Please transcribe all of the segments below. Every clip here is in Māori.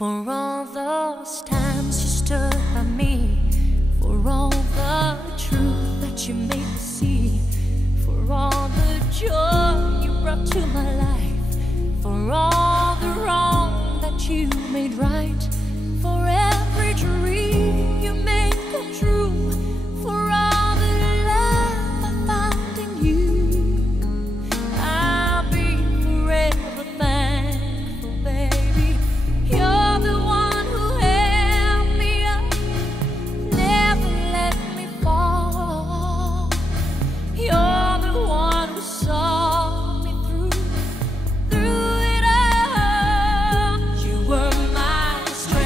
For all those times you stood by me, for all the truth that you made me see, for all the joy you brought to my life, for all the wrong that you made right, for every dream you made come true, for all the love I found in you, I'll be forever thankful, baby. You're the one who held me up, never let me fall. You're the one who saw me through it all. You were my strength.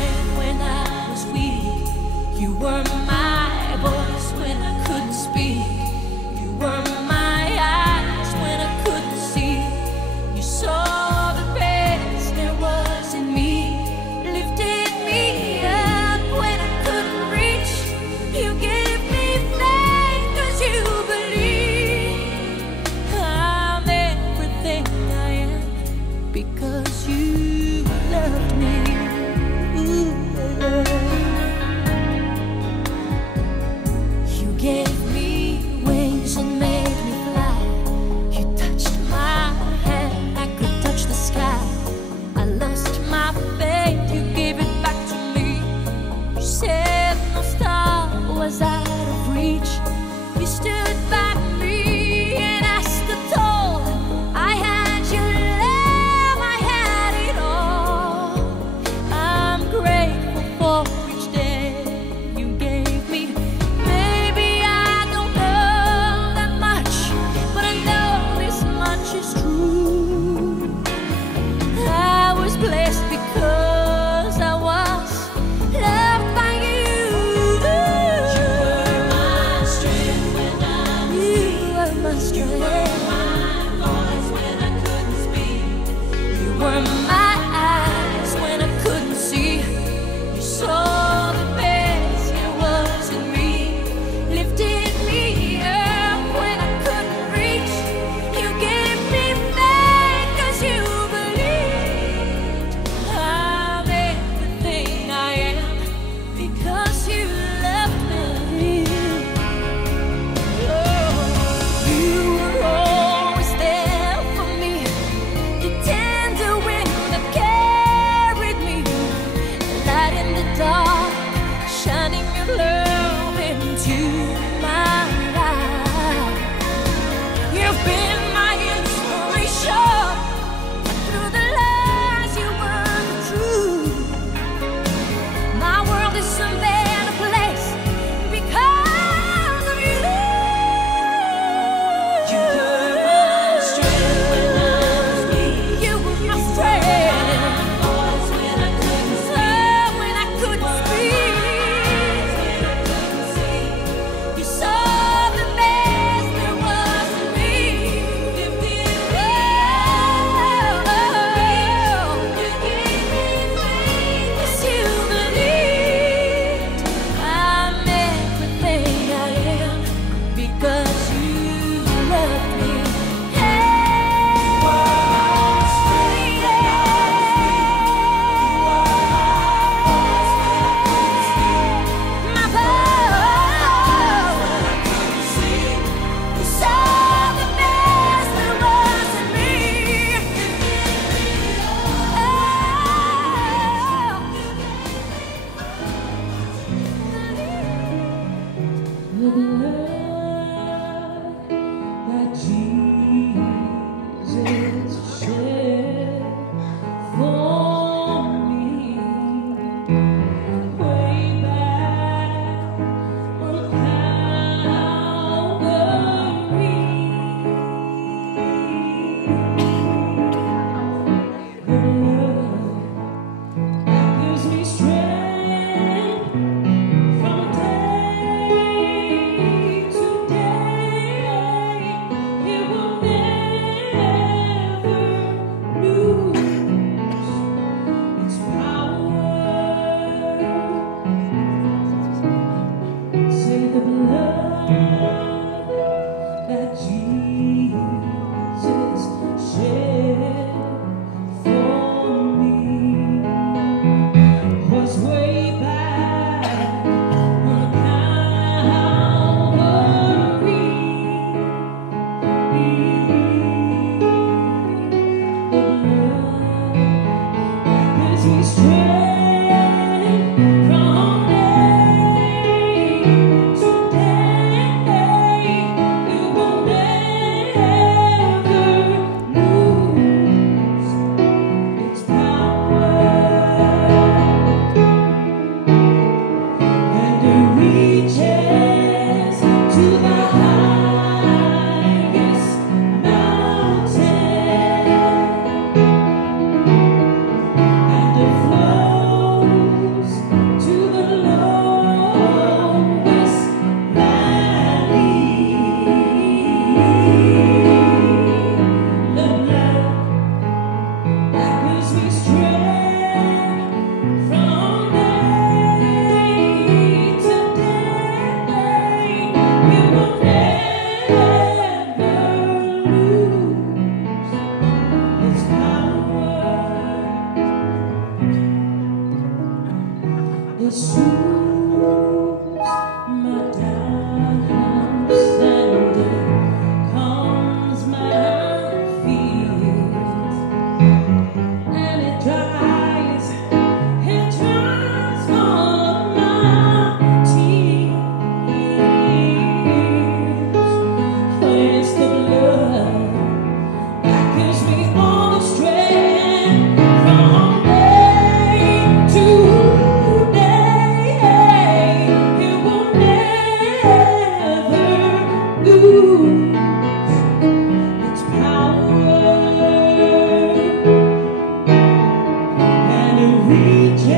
reaches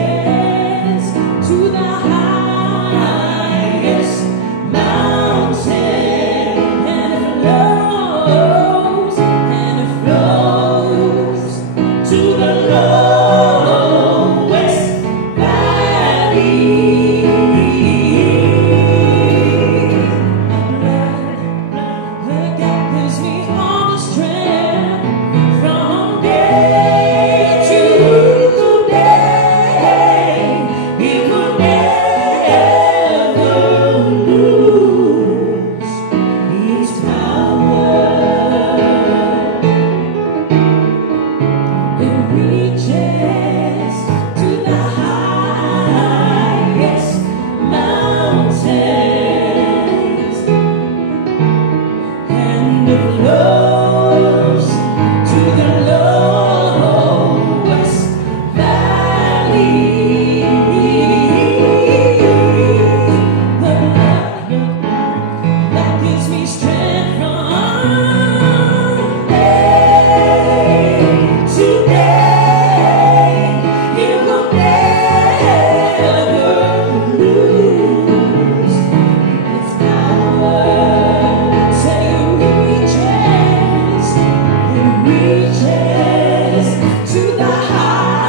to the highest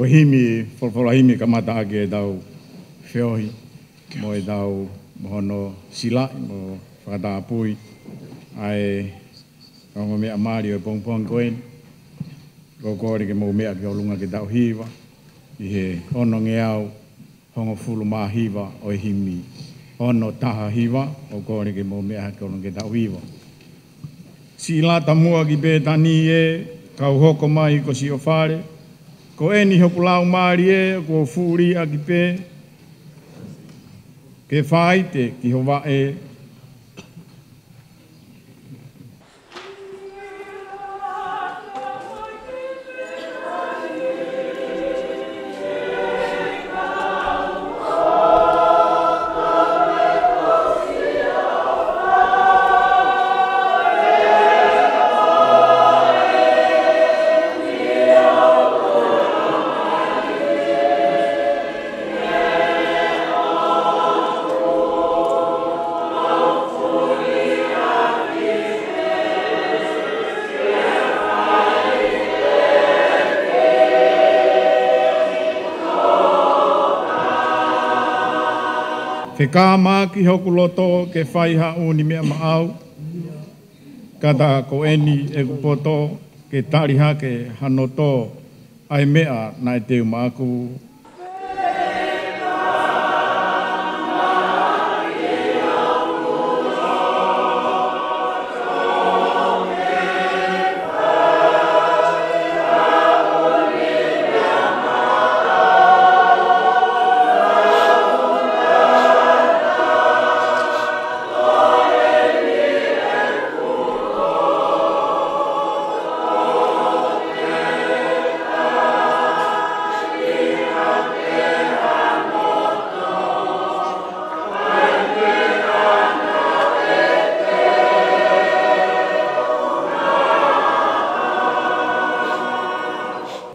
Ko himi, himi kamata ake dau whiohi, mo e dau mohono sila, mo whakata apui, ai kaunga mea maari o pongpong koen, ko kore ke mo mea ke o lunga ke dau hiwa, i he ono nge au, hongo fulu maa hiwa o himi, ono taha hiwa, o kore ke mo mea ke o lunga ke dau hiwa. Sila tamua ki pe tani e, kau hoko mai ko si o whare, ko eni hoku lau maari e, ko furi a ki pe, ke whaite ki ho wa e, Ke kāma ki hoku loto ke Fai'aho ni mea maau, kata ko eni e kupoto ke tariha ke hanoto ai mea nai teu māku.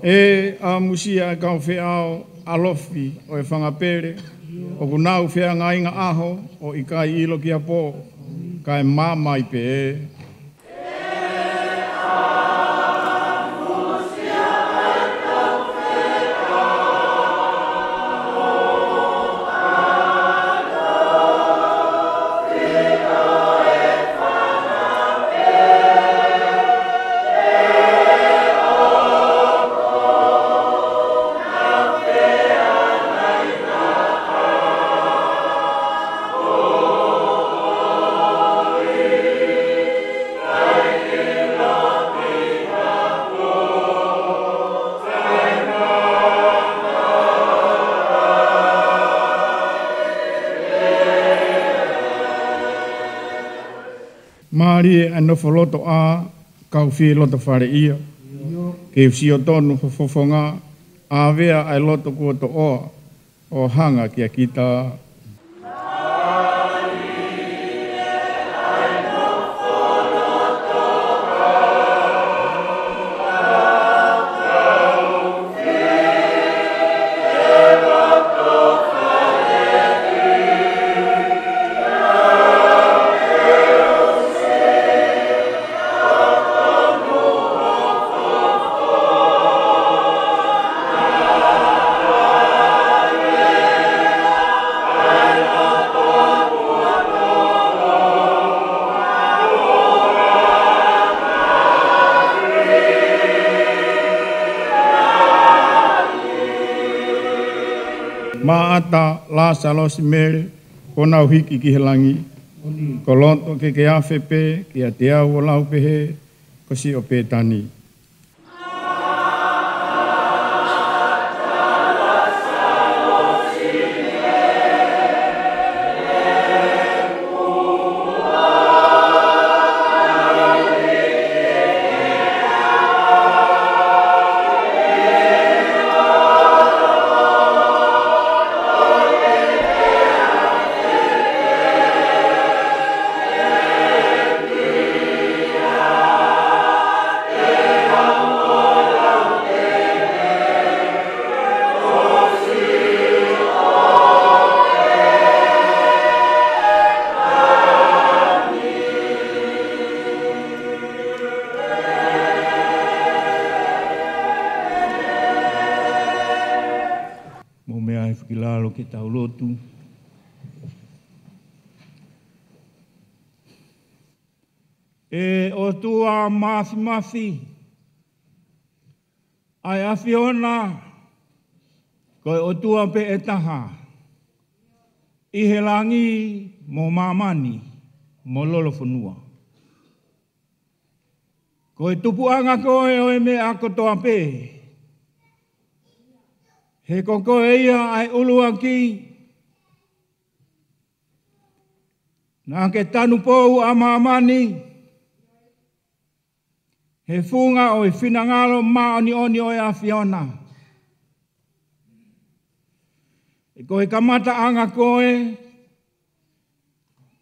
E a musia kau Fai'aho alofi o e whangapere, o kunau whea ngā inga aho, o i kai ilo ki a pō, kai māmai pe e. Mari e anofo loto a, kau whi loto whare ia. Ke usi o tonu fofonga, a vea ai loto kua to oa, o hanga kia kita. Maata la salosi mere, kona uhiki ki he langi. Ko lonto ke awhi pe, ki a te au o lau pehe, ko si o pe tani. Kilalo ke tau lotu. E o tua mafi. Ai awhiona. Koe o tua pe e taha. I he langi mo mamani. Mo lolo whanua. Koe tupuanga koe o e me ako toa pe. He koko ia ai ulua ki. Nā ke tanu pou a mamani. He funga o i whinangalo maoni oni o e a Fiona. E koe kamata anga koe.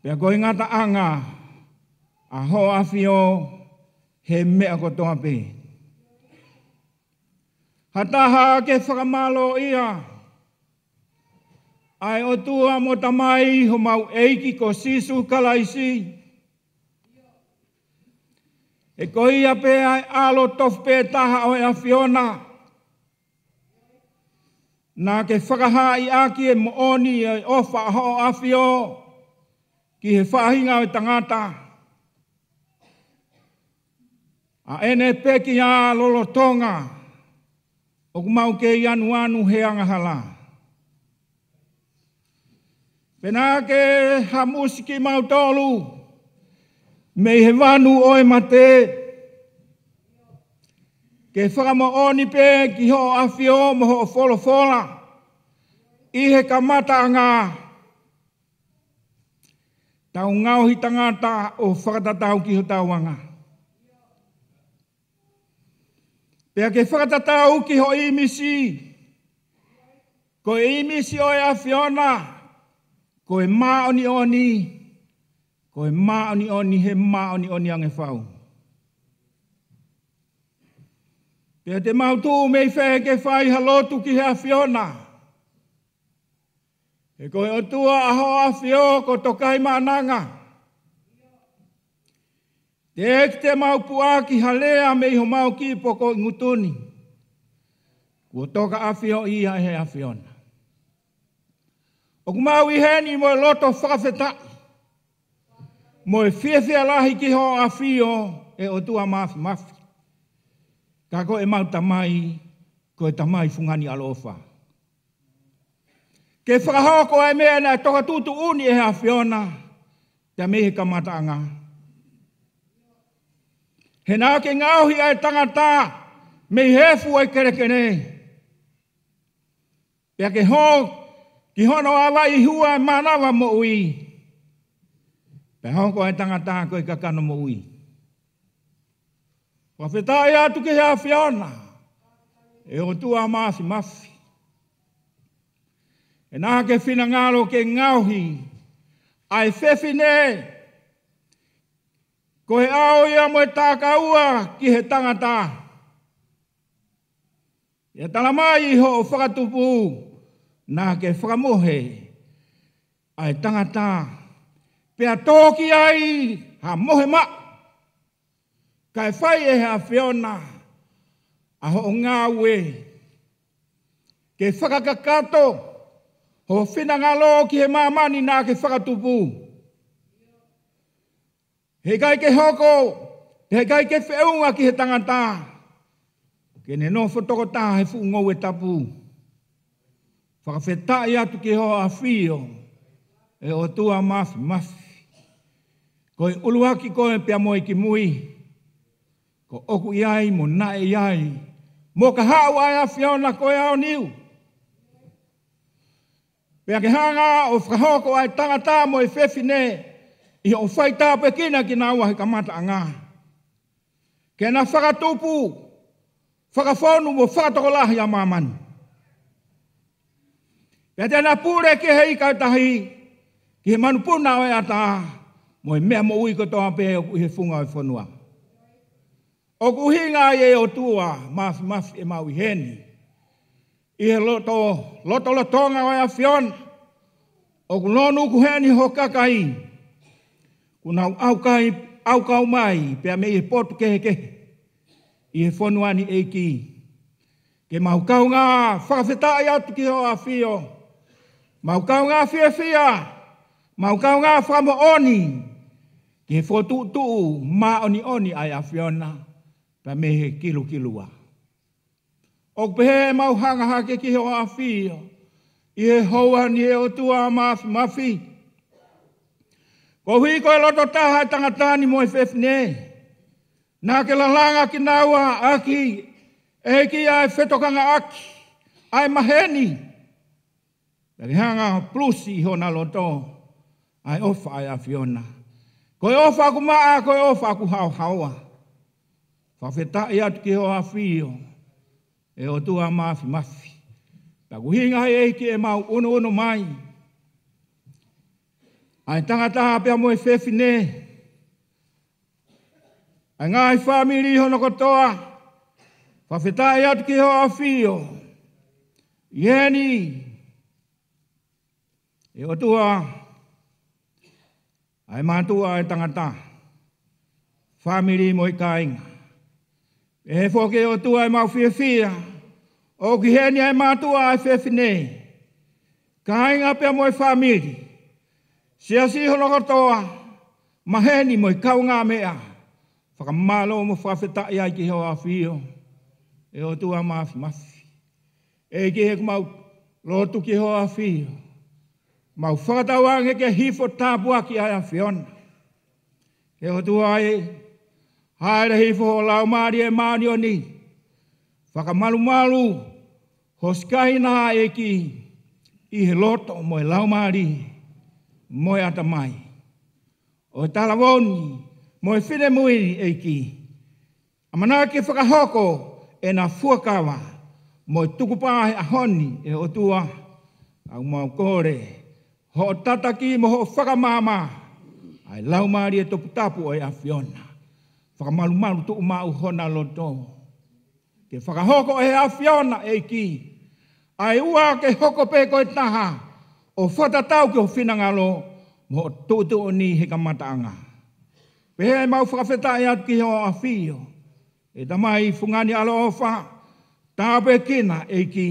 Pea koe ngata anga. A ho a Fio. He mea kotoa pe. Hataha ke whakamalo ia. Ai o tua mo tamai ho mau eiki ko sisu kalaisi. E ko ia pe ai alo tof pe taha o e a Fiona. Nā ke whakaha i aki e mooni e ofa ho a Fio. Ki he whahinga o tangata. A ene peki a lolotonga. O kumau ke anu he angahala. Pena ke ha musiki mau tolu. Me he wanu oi mate. Ke whakamo oni pe ki ho a Fio mo ho folofola. I he kamata anga. Tau ngau hi tangata o whakatatau ki ho tauanga. Pea ke whakatatau ki ho imisi. Ko imisi o e a Fiona. Ko e maoni oni. Ko e maoni oni he maoni oni ange whau. Pea te mautu mei whee ke whai halotu ki hea whiona. E koe o tua aho a whio ko tokai maananga. Te eki te maupua ki halea mei ho mau ki poko ngutuni. Kua toka a whio ia he a whiona. O kumau i heni mo loto whakawhetai. Mo e whiawhia lahi ki ho a whio e o tua mafi mafi. Ka ko e mau tamai, ko e tamai fungani alofa. Ke whakahoko e mea na toka tutu uni e hea whiona, te mehe kamata anga. He nā ke ngauhi ai tangata, mei hefu ai kerekene. Pea ke ho, ki hono awa i hua manawa mo ui. Pea hoko ai tangata ko e kakano mo ui. Whawhetai atu ke hea whiona, e o tua mafi mafi. E nā ke whina ngalo ke ngauhi, ai whewhine, ko he ao ia mo e tākaua ki he tangata. Ia talamai ho o whakatupu, nā ke whakamohe, ai tangata, pea tōki ai, ha mohe ma. Kai whai e hea whiona, aho o ngā ue, ke whakakakato, ho whina ngalo ki he mamani nā ke whakatupu. He kai ke hoko, he kai ke whiunga ki he tangata, ke ne no whotokota he whuungou e tapu. Whakawhetai atu ki ho a whio, e o tua mafi mafi. Koe uluaki koe pia moe ki mui, ko oku iai mo nae iai, mo ka hau ai a whiona koe ao niu. Pea ke hanga o whakahoko ai tangata mo e whewhine, i o whaita pekina ki nā wahi kamata anga. Ke nā whakatupu, whakawhonu mo whakatokolahi a mamani. Pea tēnā pūre ke hei kautahi, ki he manupuna o e ata, mo e mea mo ui kotoa pe o he whunga o whanua. O kuhinga e o tua, mafi mafi e mau i heni. I he lotonga o e a whiona, o kunonu kuheni ho kakai, kunau au kau mai, pea me i potu kehe kehe, i he whanuani e ki. Ke mau kau ngā whakawhetai atu ki ho a whio, mau kau ngā whiawhia, mau kau ngā whamo oni, ke he whotu ma oni ai a whiona, pea me he kilua. O pehe mau hanga hake ki ho a whio, i he hoa ni e o tua mafi mafi. Ko hui koe loto taha tangatani mo e whewhine. Nā ke lalanga ki naua aki, e ki ai whetokanga aki, ai maheni. Pere hanga plusi ho na loto, ai ofa ai a whiona. Koe ofa aku maa, koe ofa aku hau haua. Whawhetai atu ki ho a whio, e o tua mafi mafi. Taku hinga hei eiki e mau uno mai. Ai tangata pia mo e whewhine. Ai ngai whamiri hono kotoa. Whawhetai atu ki ho a whio. Ieni. E o tua. Ai mātua e tangata. Whamiri mo i kāinga. E he whoke o tua e mau whiawhia. O ki heni ai mātua ai whewhine. Kāinga pia mo i whamiri. Sia si hono kotoa, maheni mo i kau ngā mea. Whakamalo mo whawhetai ai ki ho a whio. E o tua mafi mafi. E ki he kumau lotu ki ho a whio. Mau whakatawange ke hifo tāpua ki ai a whiona. E o tua ai, haere hifo ho lau maari e maani o ni. Whakamalu ho skaina e ki i he loto mo e lau maari. Mo e ata mai. O talavoni, mo e whine mui e ki. Amana ki whakahoko e nā fuakawa, mo e tukupāhe ahoni e o tua, au mau kore, ho tataki mo ho whakamama, ai laumari e topu tapu o e a whiona. Whakamalu tu umau hona loto. Ke whakahoko e awhiona e ki. Ai ua ke hoko pe koe taha. O whatatau ke o whinangalo mo tūtu o ni he kamataanga. Pehe mau whakawhetai atu ki ho a whio. E tamai fungani alo o wha. Tāpe kina e ki.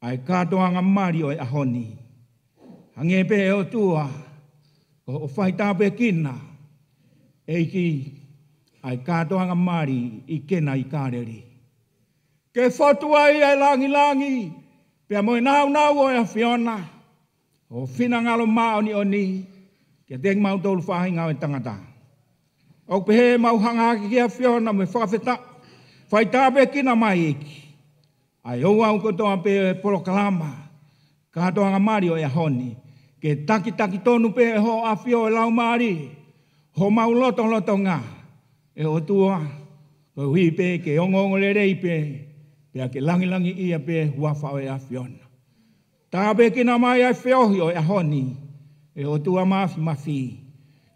Ai kātoanga mari o e ahoni. Hange pe o tua. O whai tāpe kina. E ki. Ai kātoanga mari i kena i kāreri. Ke whotua i ai langi. Pea moe nau o e a whiona. O whinangalo maoni o ni. Ke teng mau tolu whahinga o e tangata. O pehe mau hangaki ki a whiona me whakawheta. Whai tāpe kina mai eki. Ai ou au kotoa pe polo kalama. Kātoanga mari o e honi. Ke taki tonu pe ho a whio e lau mari. Ho mau loto ngā. E o tua. Ko hui pe ke ongo le rei pe. Pea ke langi ia pe huafa o e a whiona. Tāpe kina mai ai whiohi o e honi. E o tua mafi.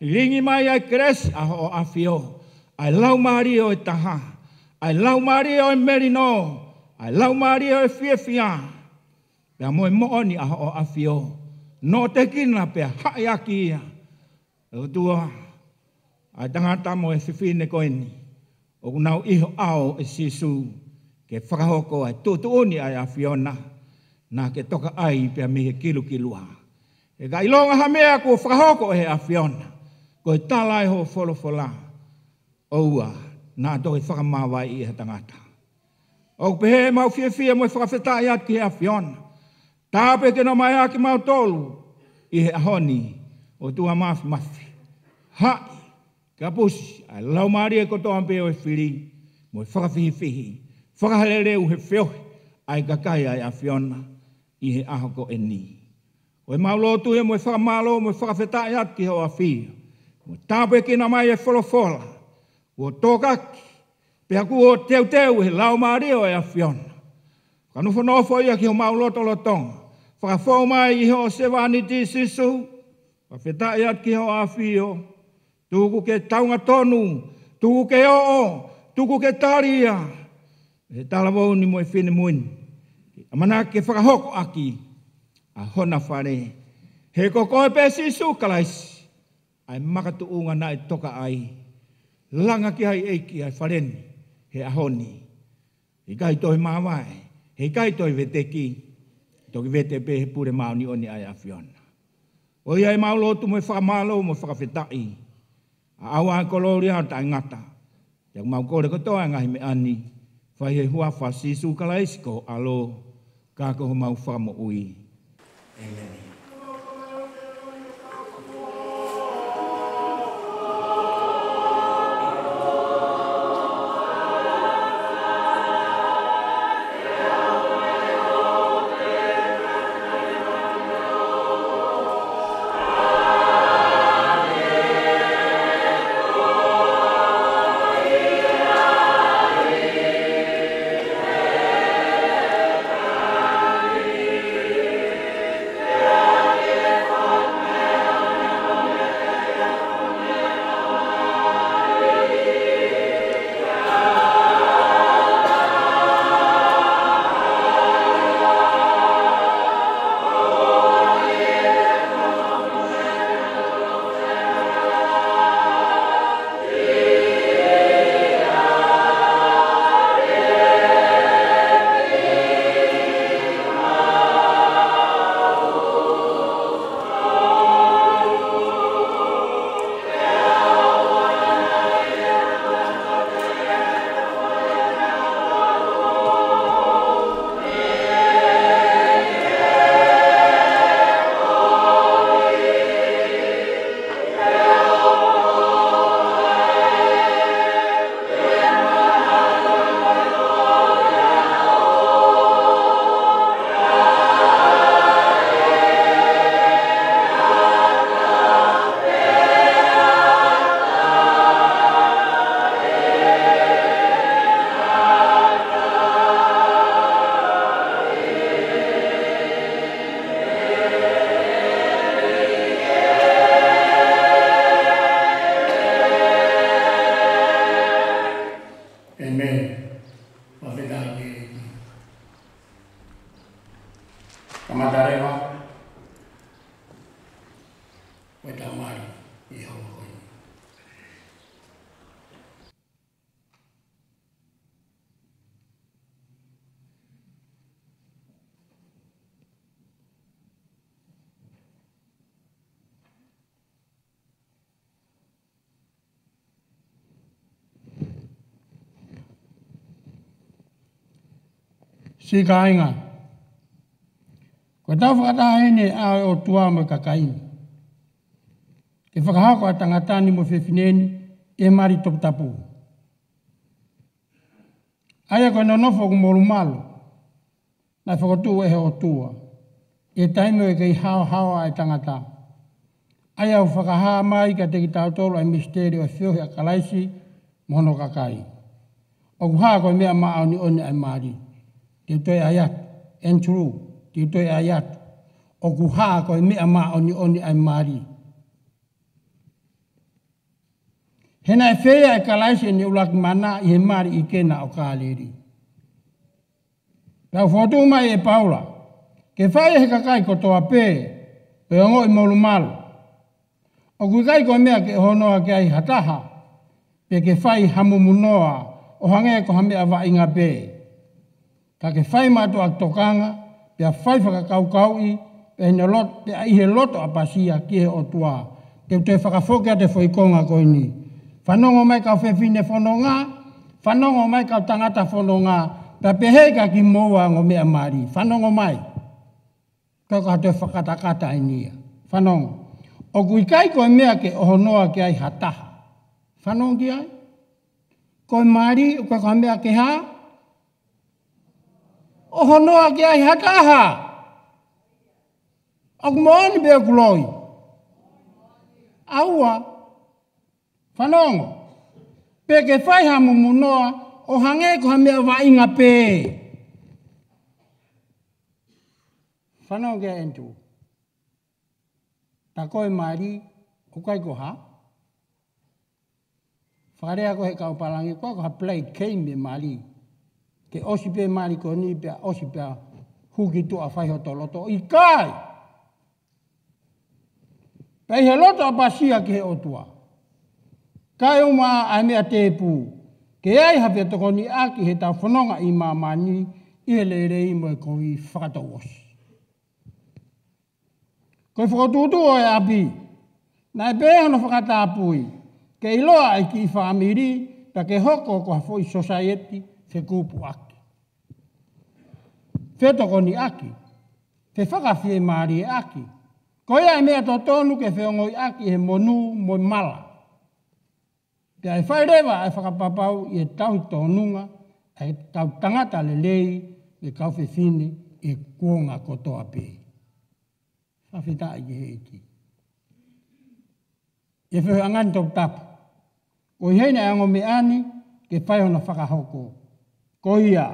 Ringi mai ai kresi a o a whio. Ai lau mari o e taha. Ai lau mari o e merino. Ai lau mari o e whiawhia. Pea moe mooni a o a whio. No te kina pea hai aki ia. E o tua. Ai tangata mo e whiwhine koeni. O kunau iho ao e sisu. Ke whakahoko ai tutuuni ai a whiona. Nā ke toka ai pea mihe kilua. E ka ilonga hamea ko whakahoko e a whiona. Ko e talai ho wholofola. Oua, nā toke whakamawai i he tangata. O pehe mau whiawhia mo e whakawhetai atu ki he a whiona. Tāpe ke no mai aki mau tolu i he ahoni o tua mafi. Hai, ka pusi, ai lau maari e kotoa mpe o e whiri, mo e whakawhihi. Whakahalereu he whiohi, ai kakai ai a whiona i he ahoko e ni. O e maulotu e mo e whakamalo, mo e whakawhetai atu ki ho a whio. Mo tāpe ke no mai e wholofola. O tōkaki, pea ku o teu he lau maari o e a whiona. Kanufonofo ia ki ho mauloto lotonga. Whakafau mai i ho sewani ti sisu. Whawhetai atu ki ho a whio. Tuku ke taunga tonu. Tuku ke oo. Tuku ke taria. E talavou ni mo e whine muini. Amana ke whakahoko aki. A hona whare. He koko e pe sisu kalaisi. Ai makatu unga na e toka ai. Langa ki hai eiki ai whareni. He ahoni. I kai toi mawai. He kai toi veteki. Toki vete pe he pure mauni oni ai a whiona. O iai maulotu mo e whakamalo mo whakawhetai. A awa an kolori au tai ngata. Iak mau kore kotoa ngahi me ani. Whai he huafa sisu kalaisiko alo. Kako ho mau whamo ui. Amen. Yeah. Wetamari I hau koe. Si ka inga. Ko tau whakatahene a o tua mo kakaini. Ke whakahako a tangatani mo whewhineni e mari topu tapu. Aia koe nonofo ku moru malo. Na whakotu e he o tua. E taimo e kei hao hawa e tangata. Aia u whakahaa mai ka te ki tautolo ai misteri o whiohi a kalaisi mohono kakai. O kuhaa koe mea maa ni one ai mari. Te toi ayat, and true, te toi ayat. O kuhaa koe mea maa ni one ai mari. Hena e whea e kalaisi ni ulaki mana I he mari I kena o kāleri. Rau whotu mai e Paula. Ke whae he kakai ko toa pē, pe ongo I molu malo. O kuikai ko mea ke honoa ke ai hataha, pe ke whai hamu munoa, o hange ko hamea wa inga pē. Ka ke whai mato ak tokanga, pe a whai whakakaukau I, pe he loto a pasia ki he o tua, te te whakafokia te whoikonga koe ni. Whanongo mai kau whewhine whanonga, whanongo mai kau tangata whanonga, pe pehe ka ki moa ngo mea mari. Whanongo mai. Kau ka te whakatakata I nia. Whanongo. O kuikai koe mea ke ohonoa ke ai hataha. Whanongo ki ai? Koe mari, koe ka mea ke haa? Ohonoa ke ai hataha. Aku moani bea kuloi. Aua. Whanongo. Pe ke whai hamu munoa, o hange ko hamea wa inga pē. Whanongo ke entu. Ta koe mari, o kai ko ha? Whakarea ko he kaupalangi, ko ha plate kei me mari. Ke osi pē mari ko ni pē osi pē huki tu a whaiho to loto. I kai! Pei he loto a pasia ki he otua. Kai o maa ai mea te pū. Ke ai hawhia toko ni aki he tau whanonga I mamani, I he leirei mo e koe whakatau osi. Koe whakatutu o e api. Nai pēha no whakatapui. Ke iloa ai ki whamiri, ta ke hoko ko hafoi society, whe kupu aki. Whe toko ni aki. Whe whakawhie maari e aki. Koe ai mea to tonu ke whiongoi aki he monu mo mala. Te ai whai rewa ai whakapapau I e tau tonunga, ai tau tangata le lei, e kau whiwhine, e kuonga kotoa pē. Whawhita I he eki. E whihu angani tau tapu. Ko I heine ango me ani, ke whai hona whakahoko. Ko ia,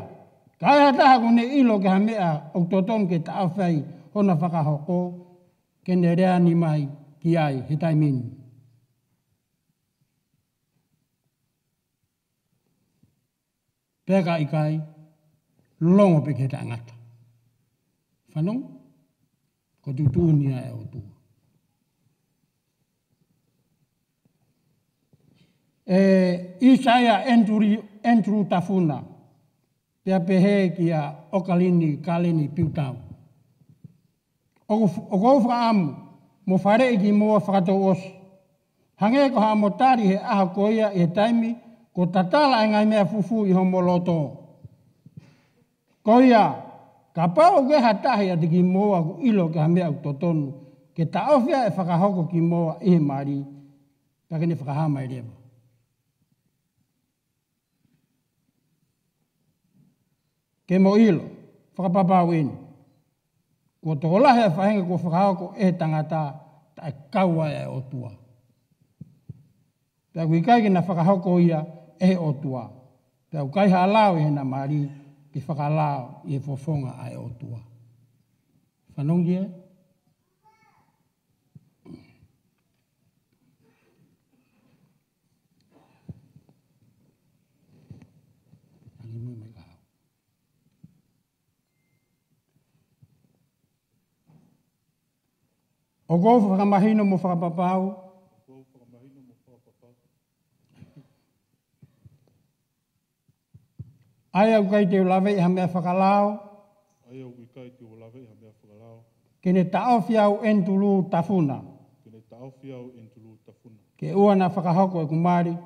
kai hataha ko ne ilo ke hamea, o totonu ke ta awhai hona whakahoko, ke ne rea ni mai ki ai, he taimini. Pēka I kai, longo pe ke ta ngata. Whanong? Ko tutunia e o tu. Aisea Andrew Tafuna, pea pehe ki a Okalini, Kalini, Piutau. O kou whaamu, mo whare ki mua whakatou osi. Hange ko ha motari he aha koia e taimi, ko tatala e ngai mea fufu I homo loto. Koia, ka pao ke hatahi a te ki mua ku ilo ke hamea ku totonu, ke taofia e whakahoko ki mua I he mari, ka kene whakahama I rewa. Ke mo ilo, whakapapau inu. Ko toko lahe a whahenga ko whakahoko e tangata, ta e kaua e o tua. Pea kui kai na whakahoko ia e o tua. Pea kai halau e na mari, ke whakalao I e fofonga a e o tua. Whanongi e? O go whakamahino mo whakapapau. Ai au kai te lawe i ha mea whakalao. Kene taofiau entulu tafuna. Ke ua na whakahoko e kumari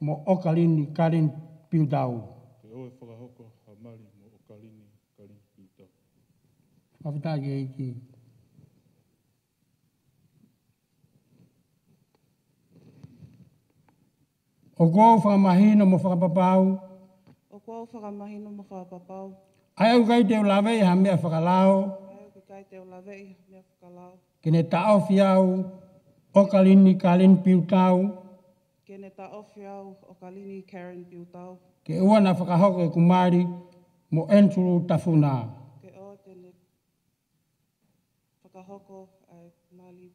mo Okalini karen piutau. Whawhita ke iki. O kou whakamahino mo whakapapau. O kua whakamahino mo whakapapau. Ai au kai te lawe i ha mea whakalao. Kene taofiau Okalini karen piutau. Kene taofiau Okalini karen piutau. Ke ua na whakahoko e kumari mo entulu tafuna. Ke o tene whakahoko ai kumari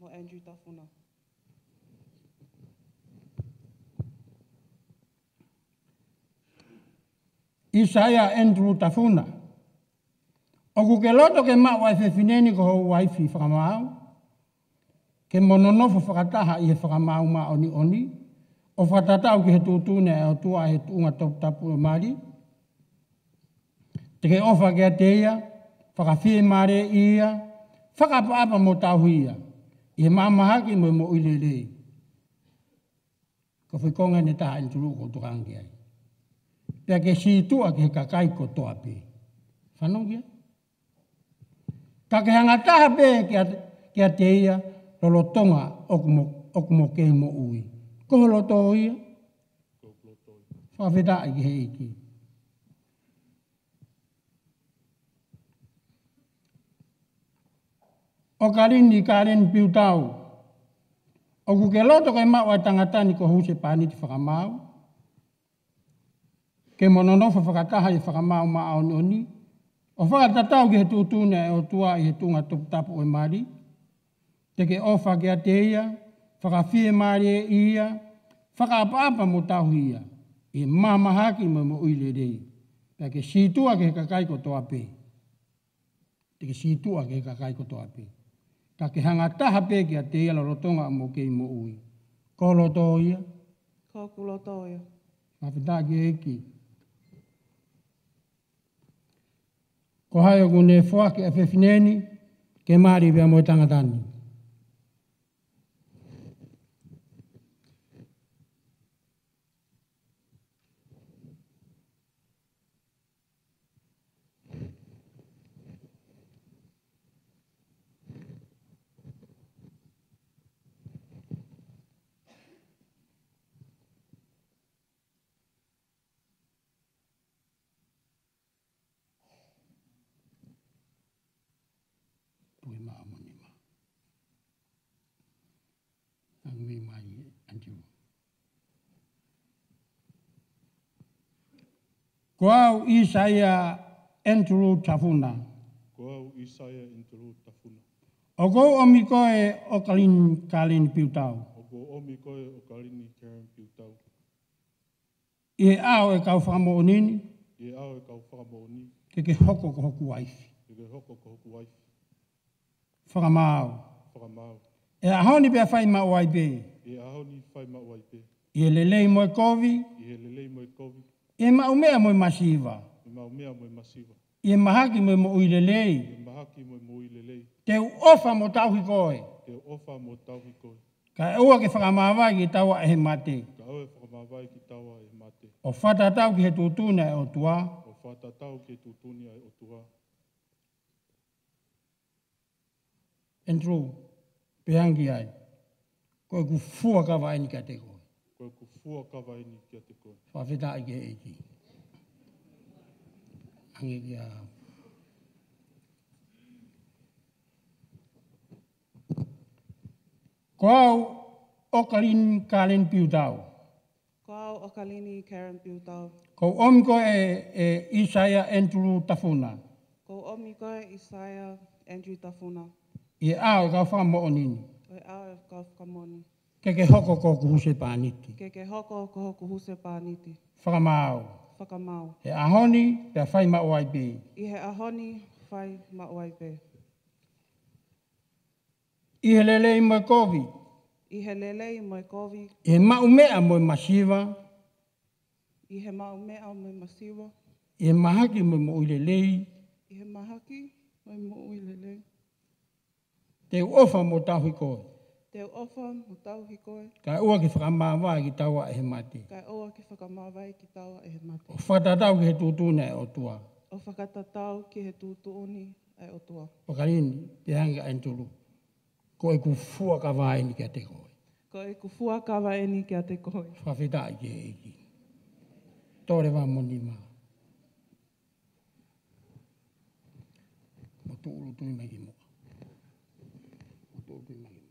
mo entulu tafuna. Aisea entulu tafuna. Oku ke loto ke maa wai whewhineni ko hou waifi whakamau. Ke mononofo whakataha i he whakamau maa oni oni. O whakatatau ki he tūtūne e o tua he tuunga tapu e mari. Te ke ofa ke ateia, whakawhie mare ia, whakapa mo tauhia. I he mamahaki mo mo uilele. Ko whikonga ne taha entulu ko tukangi ai. Pea ke siitua ki he kakai ko toa pe. Whanongia? Ka ke hangataha pe ki a te ia, lolo tonga okumo kei mo ui. Ko loto ia? Whawhita ki he iki. Okalini karen piutau. Oku ke loto ke maua tangatani ko huse pāniti whakamau. Ke mononofo whakataha i whakamau maa oni oni. O whakatatau ki he tūtūne e o tua i he tunga tapu e mari. Te ke ofa ki a te ia, whakawhie mari e ia, whakaapa mo tahu ia. I mamahaki mo uile rei. Te ke siitua ki he kakai ko toa pe. Te ke siitua ki he kakai ko toa pe. Ka ke hangataha pe ki a te ia lorotonga mo kei mo ui. Ko loto ia? Ko kuloto ia. Mawhita ki eki. Ko hai o kune whaki a whewhineni, ke maari pia mo tangatani. Ko au Aisea entulu tafuna. O kou omi koe Okalini karen piutau. I he ao e kau whakamo o nini. Ke hoko ko hoku waifi. Whakamau. E ahoni pia Fiema'u ai pe. I he lelei moe kovi. I he maumea moe masiva. I he mahaki moe mo uilelei. Te ofa mo tauhi koe. Ka ua ke whakamawai ki taua e he mate. O whatatau ki he tūtūne e o tua. Entru, pehangi ai. Koe ku fua kawa ini ka te koe. Whawhita i ke eki. Angi ki a... Ko au Okalini karen piutau. Ko au Okalini karen piutau. Ko omi koe e Aisea entulu tafuna. Ko omi koe Aisea entulu tafuna. I ao e kau whakamo o nini. E ao e kau whakamoni. Ke hoko ko kuhuse pāniti. Ke hoko ko hoku huse pāniti. Whakamau. Whakamau. He ahoni pia Fiema'u ai pe. I he ahoni Fiema'u ai pe. I he lelei mo kovi. I he lelei mo kovi. I he maumea mo masiva. I he maumea mo masiwa. I he mahaki mo mo lelei. I he mahaki mo lelei. Te ofa mo tahu koe. Te ofa mo tau hikoe. Ka ua ki whakamāwai ki taua e he mate. Kai oa ki whakamawai ki taua e he mate. O whatatau ki he tūtūne e o tua. O whakatatau ki he tūtuoni ai o tua. Okalini, te hanga enturu. Ko e ku fua ka vaini kia te koe. Ko e kufua kawa e ni kia te koe. Whawhita i ke eki. Tore wā moni mā. Mo tūru tui mai ki moa. Mo tūru tui mai ki moa.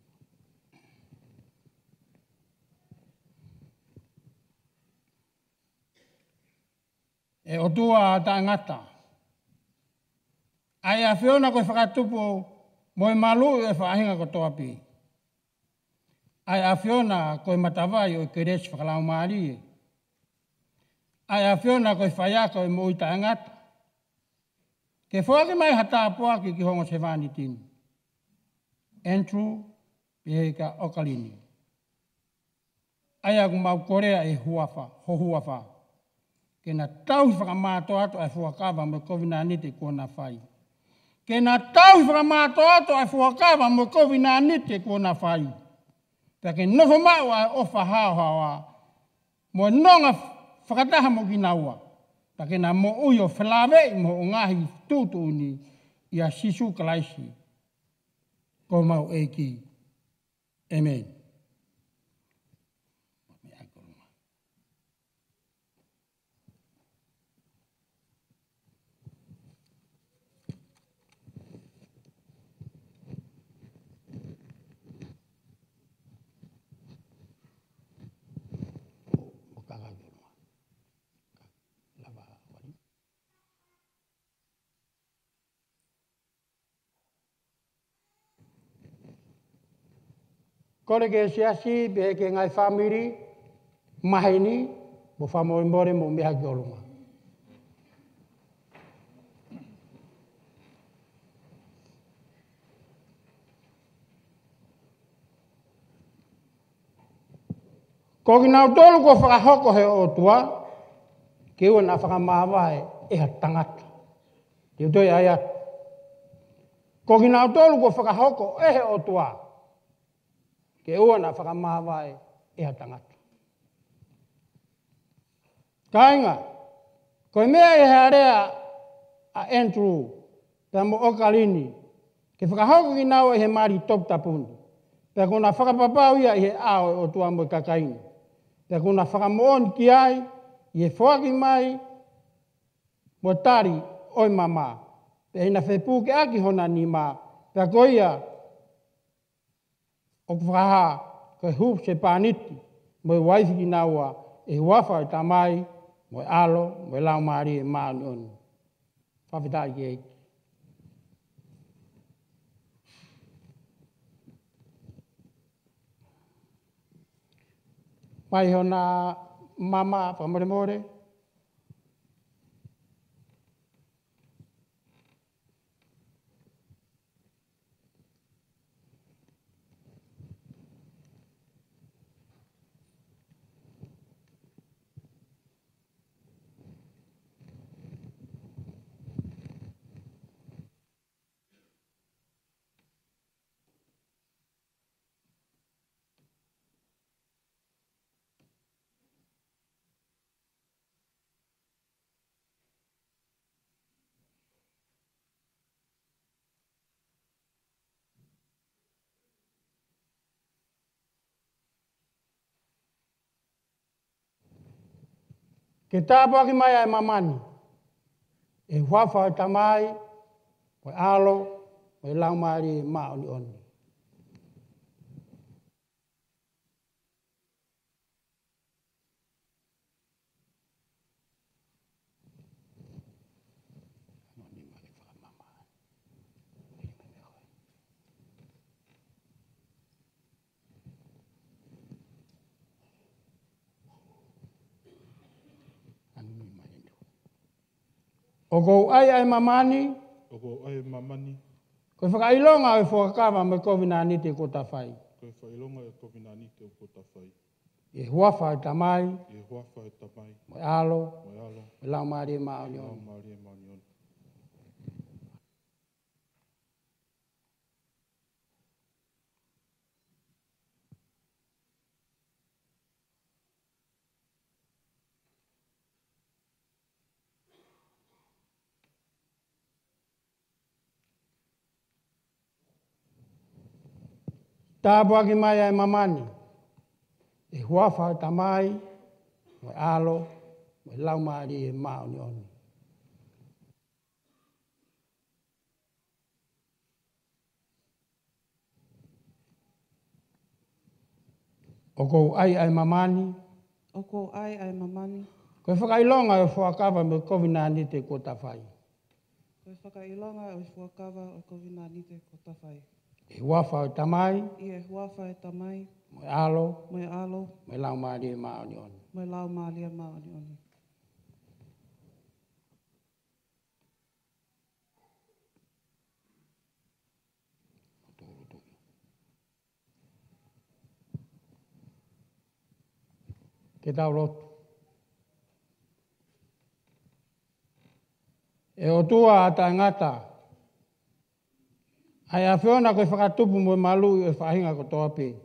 E o tua a ta ngata. Ai a whiona koe whakatupo mo e malu e whaahinga ko toa pi. Ai a whiona koe matawai o i keresi whakalau maari e. Ai a whiona koe whaiaka o mo i ta ngata. Ke whoake mai hata apuaki ki hongo se vani tini. Andrew Peheka Okalini. Ai a kumau Korea e huafa, ho huafa. Ke na tau whakamāto ato ai whuakawa mo COVID-19 kua na whai. Ke na tau whakamāto ato ai whuakawa mo COVID-19 kua na whai. Pea ke nofo mau ai ofa hao hawa. Mo nonga whakataha mo ki naua. Pea ke na mo uio whelawe mo ngahi tūtūni i a sisu kalaisi. Ko mau eki. Amen. Kore ke siasi be ke ngai family mahini mo famoi more mo mea ki olunga. Ko ki nau tolu ko whakahoko he o tua, ke ua na whakamāwae e ha tangata. Te utoi ai atu. Ko ki nau tolu ko whakahoko e he o tua, ke ua na whakamāwae e ha tangata. Kainga, koe mea e harea a Andrew, pea mo Okalini, ke whakahoko ki nau e he mari top tapuni. Pea kona whakapapau ia i he ao o tua mo i kakaini. Pea kona whakamooni ki ai, i he whaki mai, mo tari oi mama. Pea ina whepū ke aki hona ni mā. Pea ko ia, o whakaha, koe hup se pāniti, mo i waifi ki naua, e wafa i tamai, mo i alo, mo i lau maari e maani onu. Whawhitai ki eiki. Mai hona mama whamoremore. Ke tāpua ki mai ai mamani. E wafa i tamai, o alo, o lau maari e maoni oni. O kou ai ai mamani. O kou ai mamani. Koe whakailonga e whakakawa me kovina ni te kota whai. Koe whailonga e kovina ni te kota whai. E huafa e tamai. E huafa e tamai. Mo alo. Mo alo. Me lau maari e maoni Lau oni. maari e maoni oni. Tāpua ki mai ai mamani. E huafa e tamai. Mo alo. Me lau maari e maoni oni. O kou ai mamani. O ko ai mamani. Koe whakailonga e whakawa me kovina ni te kota whai. Koe whakailonga o fuakawa o kovina ni te kota whai. E huafa e tamai. I e huawha e tamai. Mo alo. Mo alo. Me lau maari e maoni oni. Mo lau maalia maoni oni. Ke tau lotu. E o tua ata ngata. Ai a whiona koe whakatupu mo malu e whahinga ko toa pē.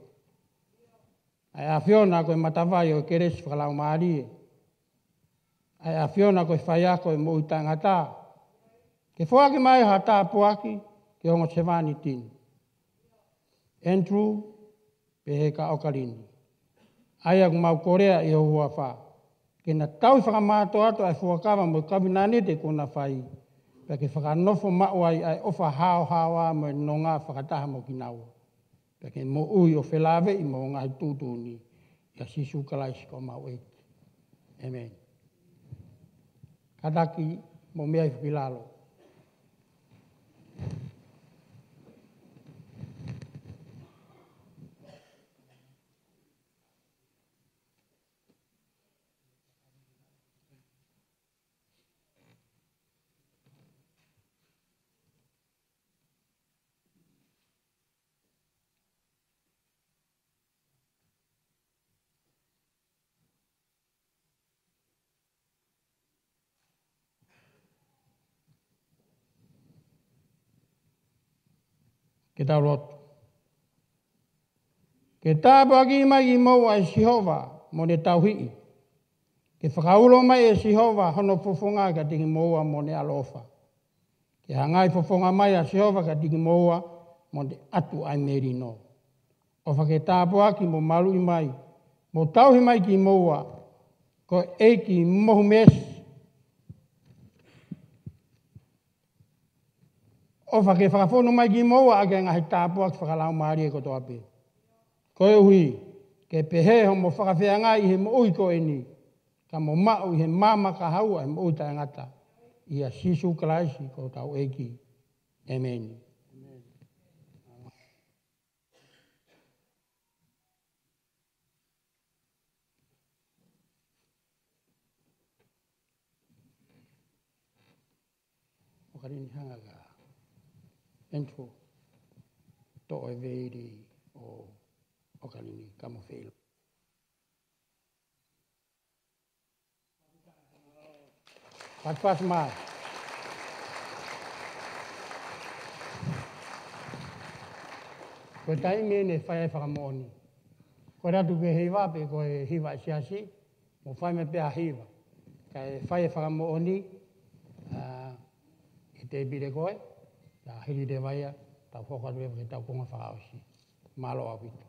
Ai a whiona koe matawai o keresi whakalau maari. Ai a whiona koe Fai'aho e mo i tangata. Ke whoaki mai ha tā puaki ke hongo Sevani tini. Andrew pehe ka Okalini. Ai aku mau Korea i o hua wha. Ke na tau whakamāto ato ai whuakawa mo kabinani te kona whai. Pea ke whakanofo mauai ai ofa hao a mo no ngā whakataha mo ki naua. Pea ke mo ui o whelawe i mo ngai tūtūni. Ia sisu kalaisi ko mau eti. Amen. Kataki mo mea i whakilalo. Ke tau roto. Ke tāpua ki mai i mau ai Sihova mo ne tau hii. Ke whakaulo mai e Sihova hono fofonga ka tiki moua mo ne alofa. Ke hangai fofonga mai a Sihova ka tiki moua mo ne atu ai merino. O whake tāpua ki mo malu i mai. Mo tauhi mai ki moua. Ko eiki mohu mesi. O whake whakafono mai ki moua ake ngahi tāpua ki whakalau maari e kotoa pē. Koe hui, ke pehe ho mo whakawhea ngai i he mo ui ko e ni. Ka mo mau i he mama ka haua he mo ui tai ngata. Ia sisu kalaisi ko tau eiki. Amen. Okalini hanga ka. Entro. To e veiri o Okalini kamo wheel. Pas mai. Ko tai mene whai whakamoni. Ko ratu ke hiwa pe ko e hiwa siasi. Mo whai me pēa hiwa. Ka e whai whakamoni. I te bire koe. Ta hiri te waia. Ta whokatu e ke tau konga whakaosi. Malo a wito.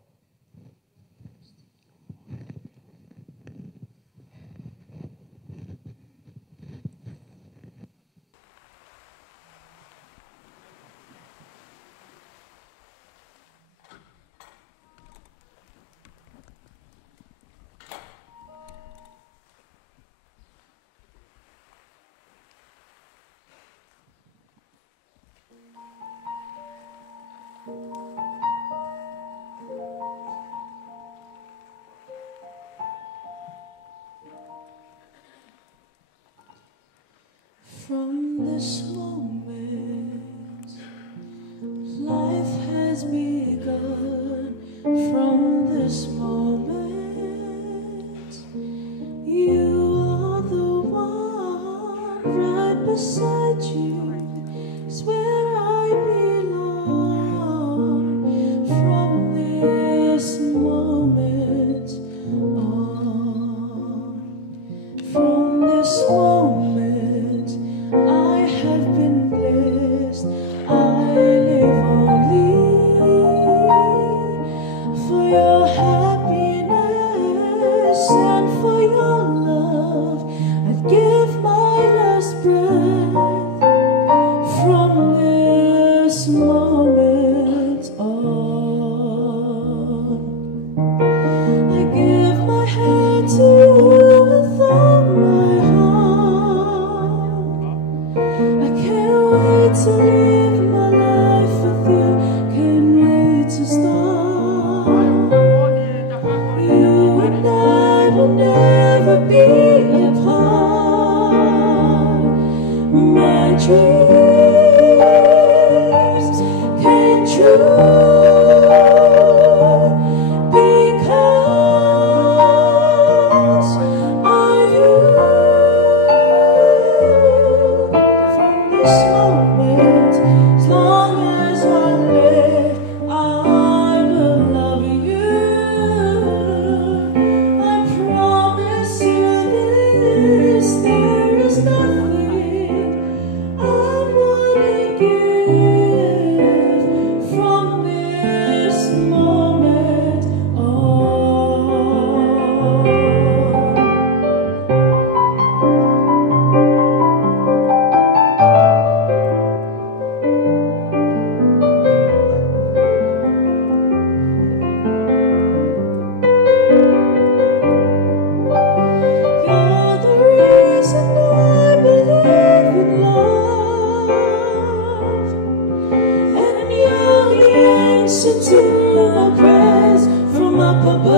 your prayers from up above.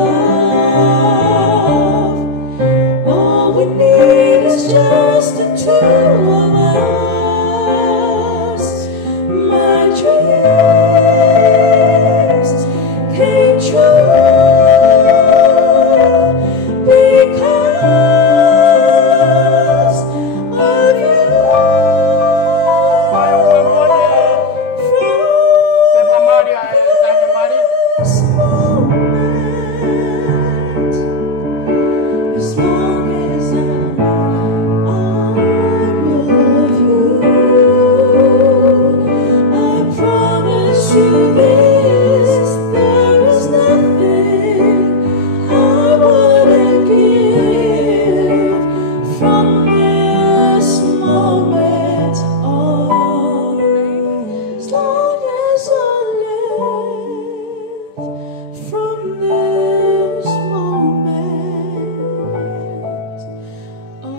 All we need is just the two of us. My dreams came true because of you. As long as I'm with you, I promise you this: there is nothing I wouldn't give from this moment on. As long as I live from this moment on.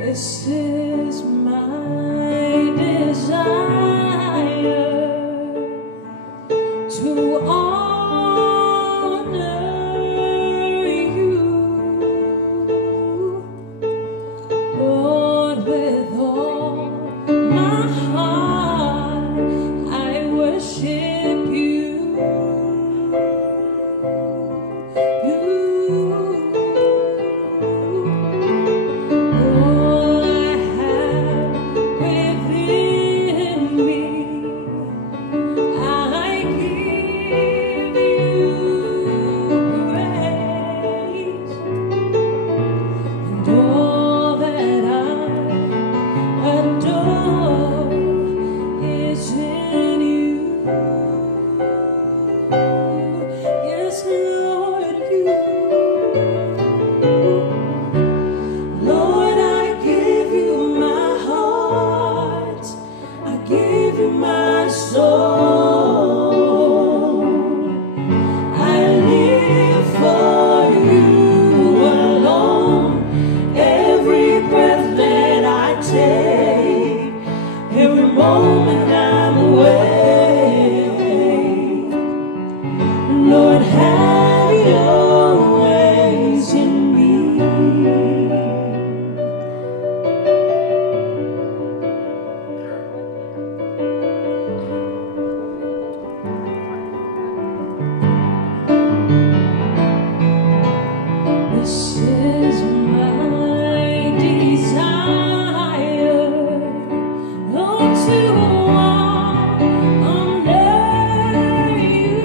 This is my desire, to honor you, Lord, with all my heart I worship you. All I have within me, I give you praise, and all that I adore is in you. Yes, Lord, you. Lord, I give you my heart, I give you my soul. I live for you alone. Every breath that I take, every moment I'm awake, Lord, have your ways in me. This is my desire, oh, to walk under you,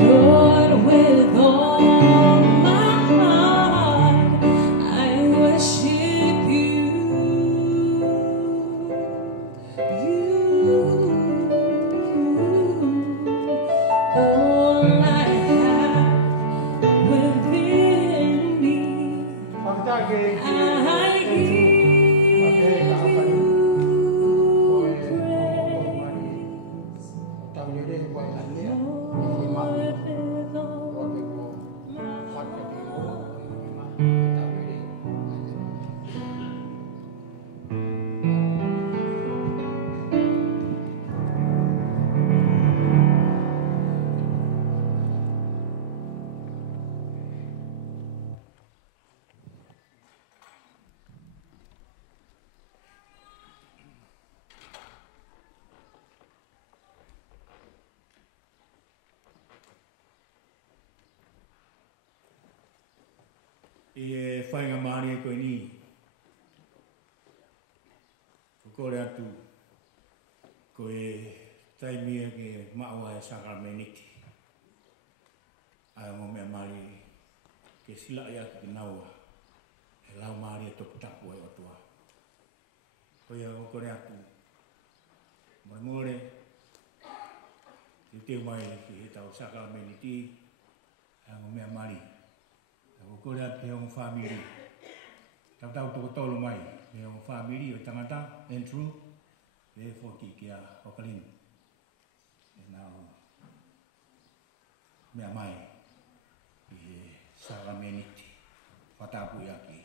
Lord, with all my heart I worship you. All I have within me, I give you praise, Lord, with all my heart. E whainga maari e koe ni. Kore atu koe taimia ke maua e sakameniki. Ai mo mea maari ke sila ia ki naua. E lau maari e topu tapu e otua. Koia o kore atu. More te teo mai ki he tau sakalameni ti. Hango mea mari. O kore atu he ongo whamiri. Tau toko tolo mai. He ongo whamiri o tangata. Andrew. E foki ki a Okalini. E nao. Mea mai. I he sakalameni ti. Whatapu ia ki.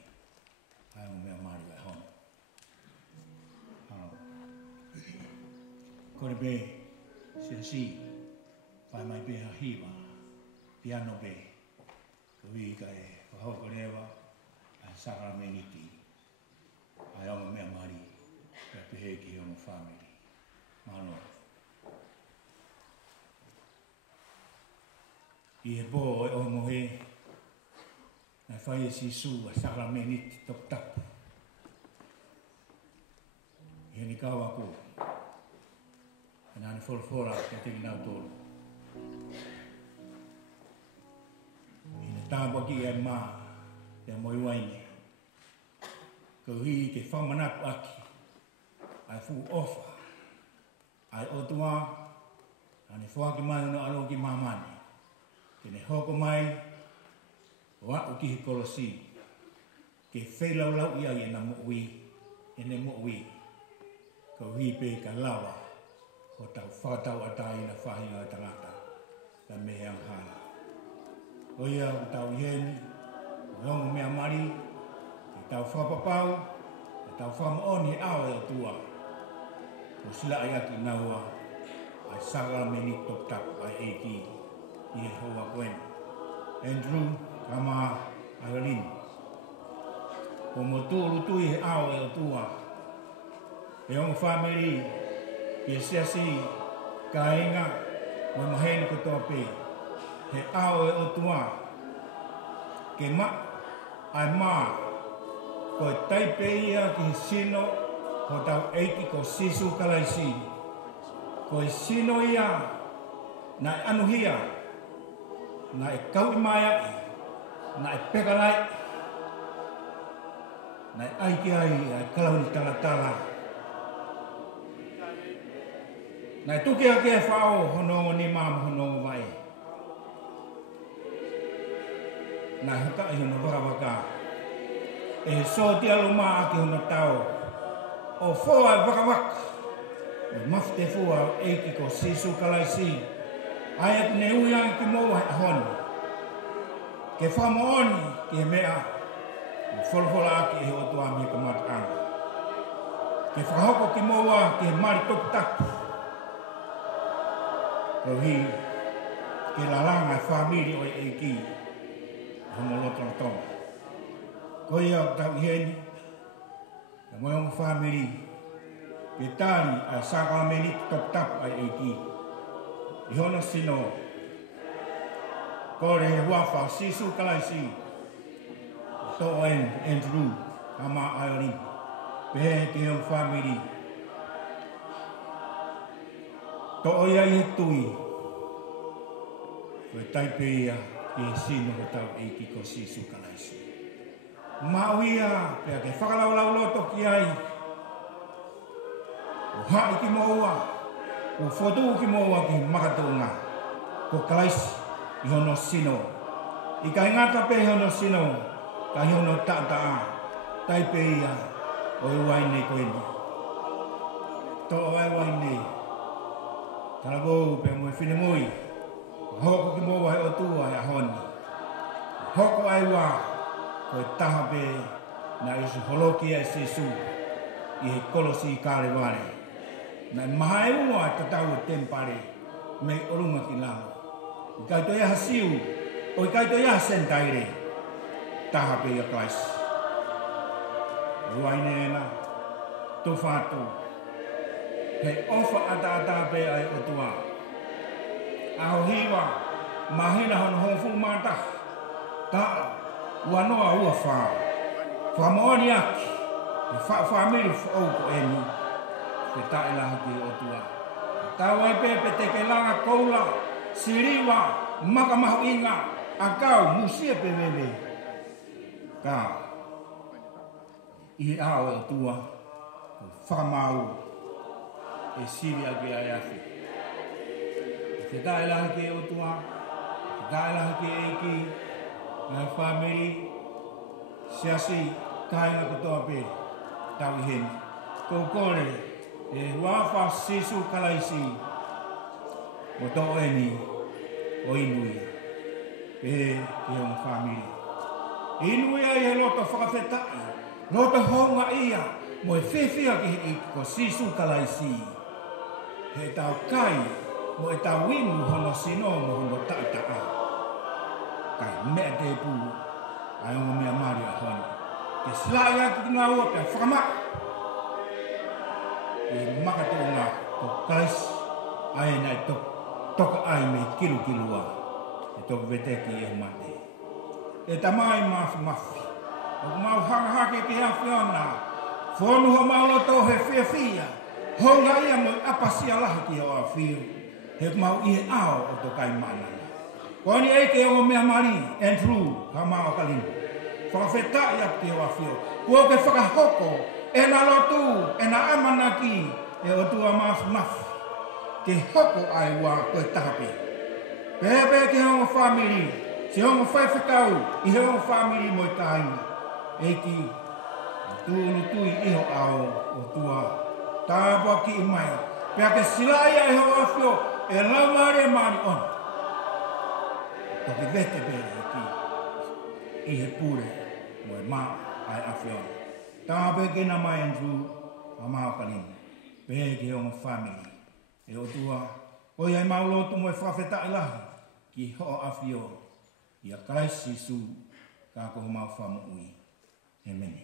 Hango mea mari e hono. Kore be, si, whai mai be hahiwa, piano be, kui ka e whahoko rewa, a Sakaramenti, a onga mea mari, ka pehe ki onga whamiri. Mahalo. I he bō e ongo he, na whai e sisu a Sakaramenti tok tapu. I he ni kawa ko. Nani fora ke te nau tolu. Ina tāpua ki e mā, te moi waine. Ko hi ke whamanatu aki, ai fu ofa, ai otua, ane whaki mai no alo ki mamani. Kene hoko mai, wau ki he kolosi, ke whelau lau ia i na mo'ui, ene mo'ui. Ko hi pe ka lawa, o tau whātau atai na whahinga o tangata, ka mehe ang hana. O ia o tau iheni, o hongo mea mari, e tau whapapau, e tau whamaoni he awa e o tua. O sila ai aki naua, ai Sakarameni tok tapu ai eiki, i he hoa koen. Andrew, kama Aisea. O mo tūrutui he awa e o tua. E hongo whamiri, Ia siasi ka inga mo maheni ko toa pe. He ao e o tua. Ke ma ai ma. Ko e taipe ia ki he sino ko tau eiki ko sisu kalaisi. Ko e sino ia na e anuhia. Na e kau imaya. Na e pekalai. Na e aiki ai ai kalauni talatala. Nai tuki ake e whao honongo ni mama honongo vai. Nai haka i hono wakawaka. E so te alo maa aki hono tau. O whoa e wakawaka. E mafte fua eiki ko sisu kalaisi. Ai atu ne ui angi ki moa he honi. Ke whamooni ki he mea. E wholwhola aki e o tua mi ka matanga. Ke whahoko ki moa ki he mari toku tapu. Rohi, ke lalanga whamiri o e ki, homo lotong. Ko ia o tau iheni, ka moe o whamiri, ke tāri a Sakarameni tok tapu ai e ki. I hono sino, kore he wafa sisu kalaisi, to en Andrew, ama Aisea, pehe ke o whamiri. To oia i tui. Koe taipe ia i sino o tau eiki ko sisu kalaisi. Mau ia, pia ke whakalau loto ki ai. O hai ki moua. O whotu ki moua ki makatunga. Ko kalaisi i hono sino. I ka ingata pe hono sino. Ka hono tataa. Taipe ia. O i waine koeni. To ai waine. Talago pe mo fine moi. Hoko ki mo wa o tua ya honi. Hoko ai wa ko taha be na isu holoki e sisu. I he kolosi kare ware. Na mahai ua te tau tempare me orunga ki lama. I kai to ia hasiu o i kai to ia sentaire. Taha be ia klais. Ruaine ena tofatu. He ofa ata pe ai o tua. Ao hiwa, mahina hon honfu mata. Ta, wanoa ua wha. Whamoani aki. E whamiri o ko eni. Pe tae laha ki o tua. Tawai pepe te ke langa koula. Siriwa, makamahu inga. Akau, musia pe bebe. Ka. I ao e tua. Fiema'u. E siri ake ai afi. Te tae lahi ke o tua. Te tae lahi ke eiki. Ngai whamiri. Siasi. Kainga kutoa pe. Tau i hen. Kou kore. E wafa sisu kalaisi. O to eni. O inui. Pe ke on whamiri. Inui ai he loto whakawhetai. Loto honga ia. Mo e whewhia ki he ko sisu kalaisi. He tau kai. Mo e tau wingu hono sino mo hono taita. Kai mea te pū. Ai ongo mea mari a hono. Te slai aki ki ngā ua pia whakamak. E makato ngā ko kalaisi. Ai nai toka ai me kilu kilua. E toka veteki e mate. E tamai mafi. O mau hangahake ki hea whiona. Whonu ho mauloto he whiawhia. Honga ia mo apasia lahi ki ho a whiu. He mau i he ao o to kai mana. Koni eike o mea mari, Andrew, ha mau Okalini. Whakawhetai ap ki ho a whiu. Kua ke whakahoko, e na lotu, e na amanaki, e o tua mafi. Ke hoko ai wā koe tahape. Pepe ke hongo whamiri, se hongo whaiwhikau, i he hongo whamiri mo i kāinga. Eiki, tūnu tui iho ao o tua. Tāpua ki i mai. Pea ke silaia e ho awhio, e laumare maari on. Toki vete pe eki. I he pure, mo e maa ai awhio. Tāpua ke na mai Andrew, a maa Okalini. Pe ke hongo whamiri. E o tua, o iai maulotu mo e whawhetai lahi, ki ho awhio, i a Kraisi su, ka koho mau whamuui. Amen.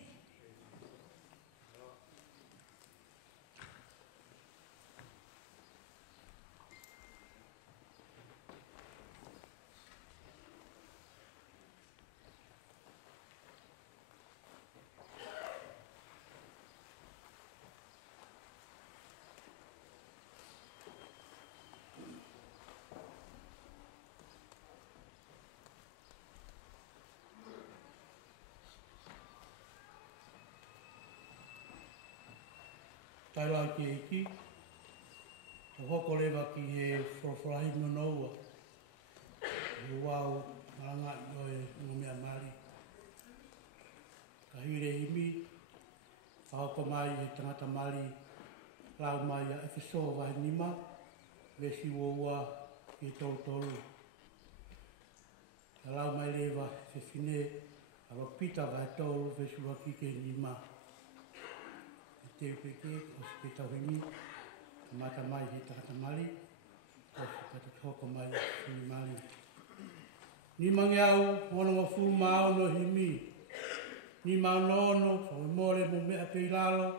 Taila ki eiki. O hoko lewa ki he whorowharahi manaua. I wau maranga i oe no mea mari. Ka hire imi. Whahoko mai he tangata mari. Lau mai a Efeso wahi nima. Vesi woua ki tolu. Ka lau mai lewa se whine. Awa pita wahi tolu vesi waki ke nima. Te upeke, o se pe tauhini, mata mai he tangata mali, o se pata hoko mai hini mali. Ni mangi au, mono wa fu mao no himi. Ni mao nono, o more mo mea pe ilalo.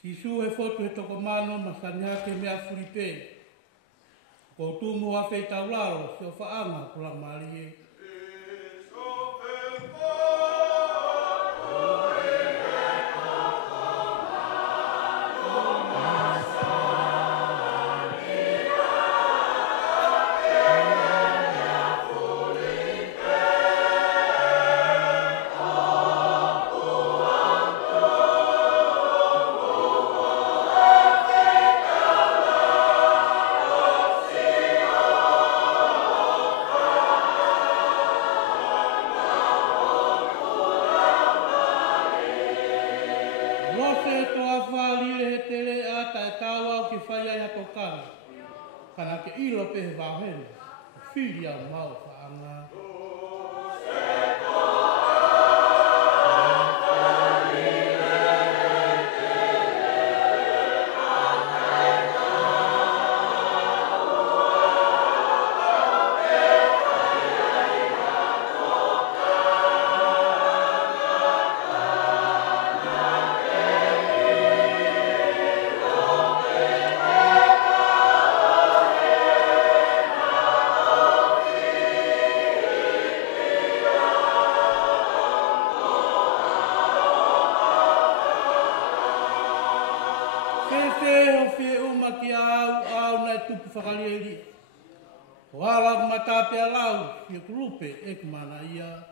Si su he fotu he toko mano, masani hake mea furipe. Ko tumu wa fei taulalo, se o whaanga kula mali e. Kana ke ilo pe vahena, filia mau whaanga. Whakalieri. O ala mata pe alau, i kurupe e kumana ia.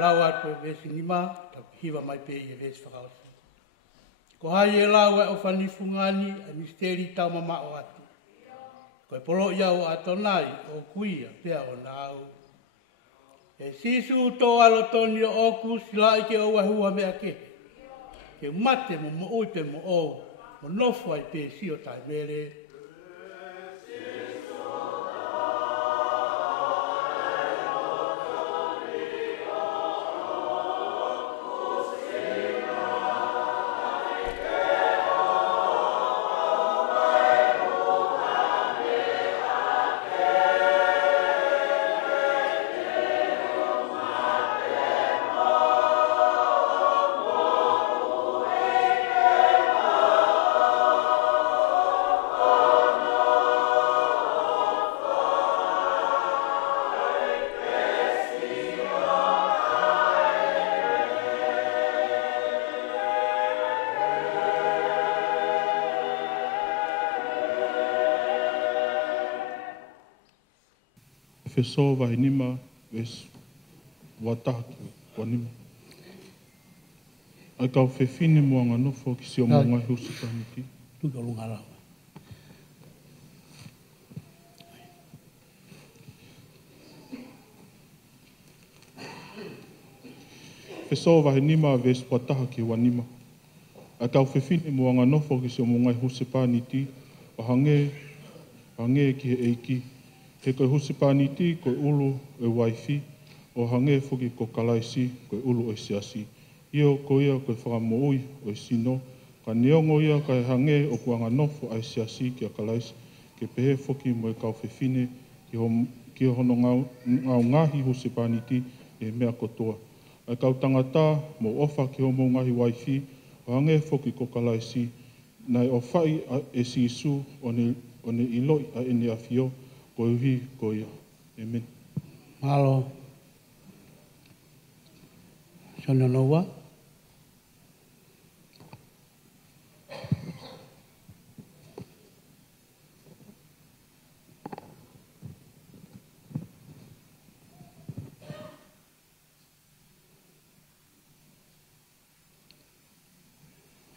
lau atu e vesi nima, tau hiwa mai pe i e vesi whakausi. Ko hai e lau e o whanifungani a misteri tau mama o atu. Ko e polo iau a tonai o kuia pia o nau. E sisu tō alo toni o oku sila i ke o ahua mea ke. Ke mate mo mo uipe mo o, mo nofu ai pe si o tai mere. Feso vai nima ves wataki wanima. Ai kau fefini moanga nofo ki si o monga husi taniki. Tuka lunga rawa. Feso vai nima ves wataki wanima. Ai kau fefini moanga nofo ki si o monga husi paniti o hange ki he eiki. He koe husipani koe ulu e waifi, o hange fuki ko kalaisi koe ulu o siasi. Io ko ia koe whakamoui o sino, ka neongo ia kai hange o kuanga nofo ai siasi ki a kalaisi, ke pehe fuki mo e kau whewhine ki hono ngau ngahi husipani e mea kotoa. Ai kau tangata mo ofa ki homo ngahi waifi, o hange fuki ko kalaisi, nai o whai e sisu o ne iloi a ene afio, ko uhi ko ia. Amen. Malo. Sono noa.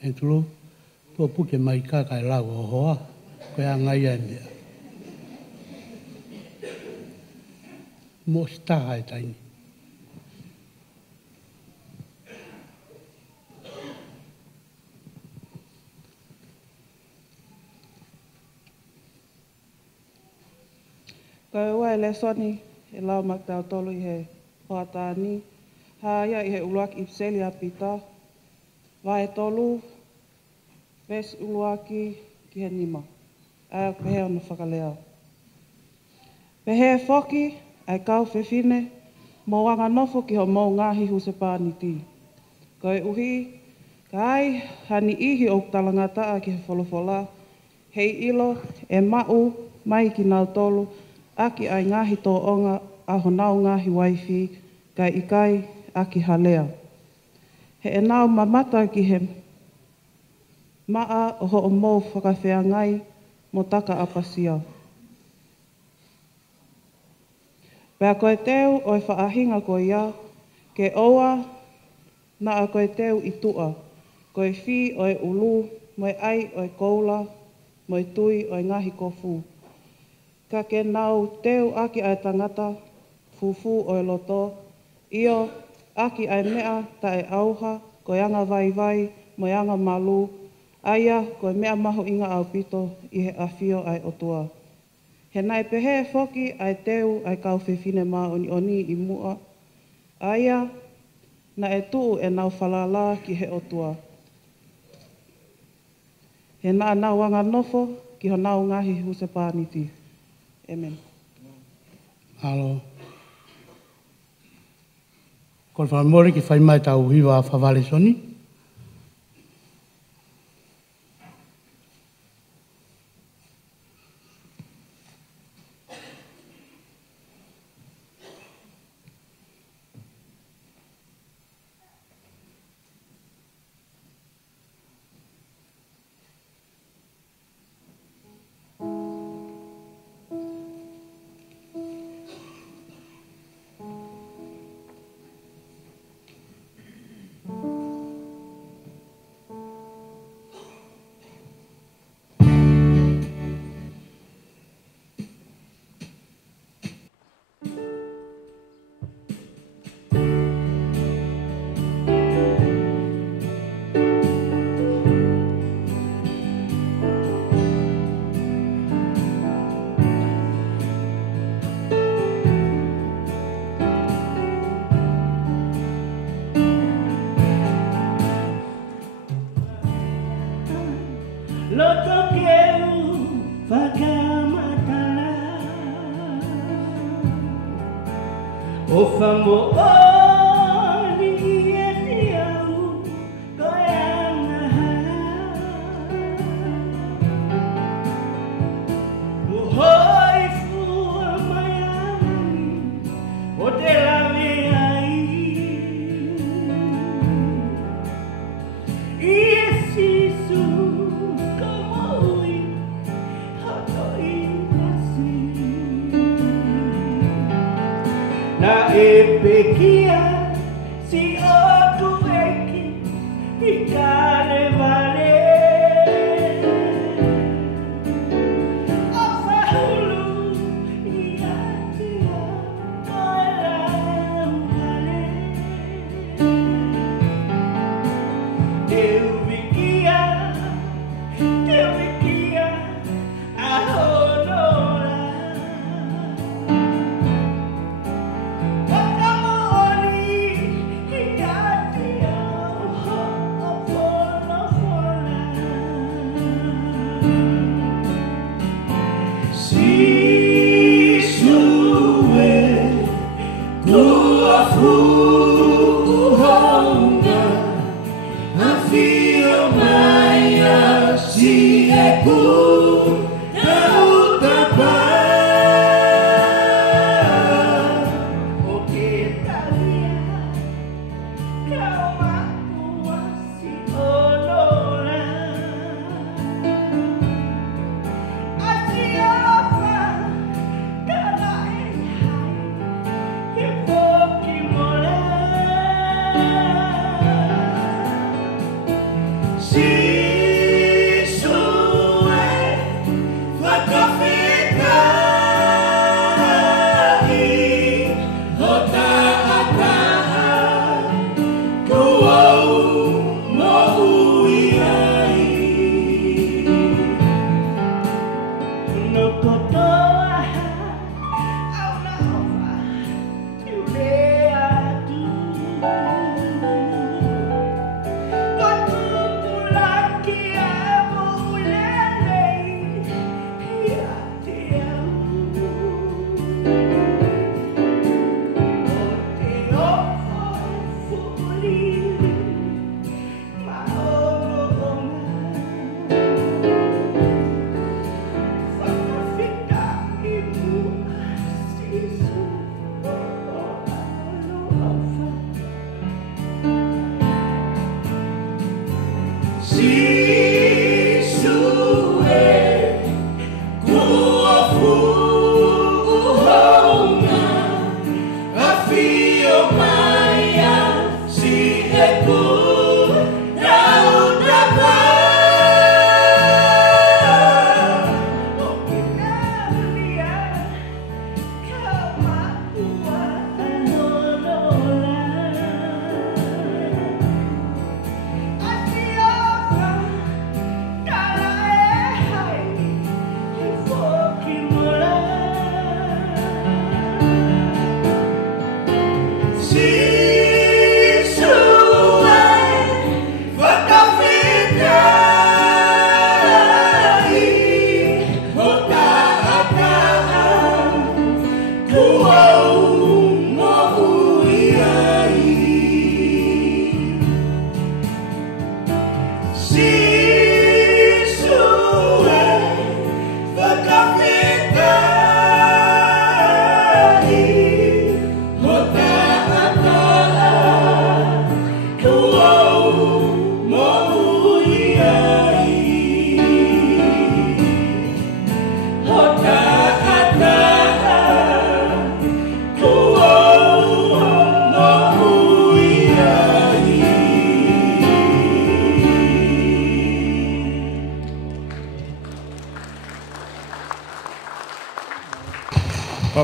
E tulu, tua puke mai kaka e lau o hoa, koe a ngai e mea. Mo staha e taini. Ka ua e le soni e lau maktau tolu i he hoatani. Ha ia i he uluaki ipseli a pita. Wa e tolu, ves uluaki ki he nima. Aia pehe ona whakalea. Pehe foki, ai kau whewhine, mo wanga nofo ki ho mau ngahi huse pāniti. Koe uhi, ka ai hani ihi o talangataa ki he wholofola, hei ilo e mau mai ki nau tolu, aki ai ngahi tō onga a ho nau ngahi waifi, kai ikai aki halea. He e nau mamata ki he maa o ho o mou whakawhea ngai mo taka apasia. Pea koe teu o e whaahinga ko ia, ke oua na a koe teu i tua, koe whi o e ulu, mo e ai o e koula, mo e tui o e ngahi kofu. Ka ke nau teu aki ai tangata, fufu o e loto, io aki ai mea ta e auha, koe anga vai vai, mo e anga malu, aia koe mea maho inga au pito i he awhio ai otua. He nai pehe foki ai teu ai kau whewhine mā oni i mua. Aia, na e tuu e nau whalala ki he otua. He nā nau wanga nofo ki ho nau ngahi huse pāniti. Amen. Alo. Ko whamori ki whaimai tau hiwa whawale soni.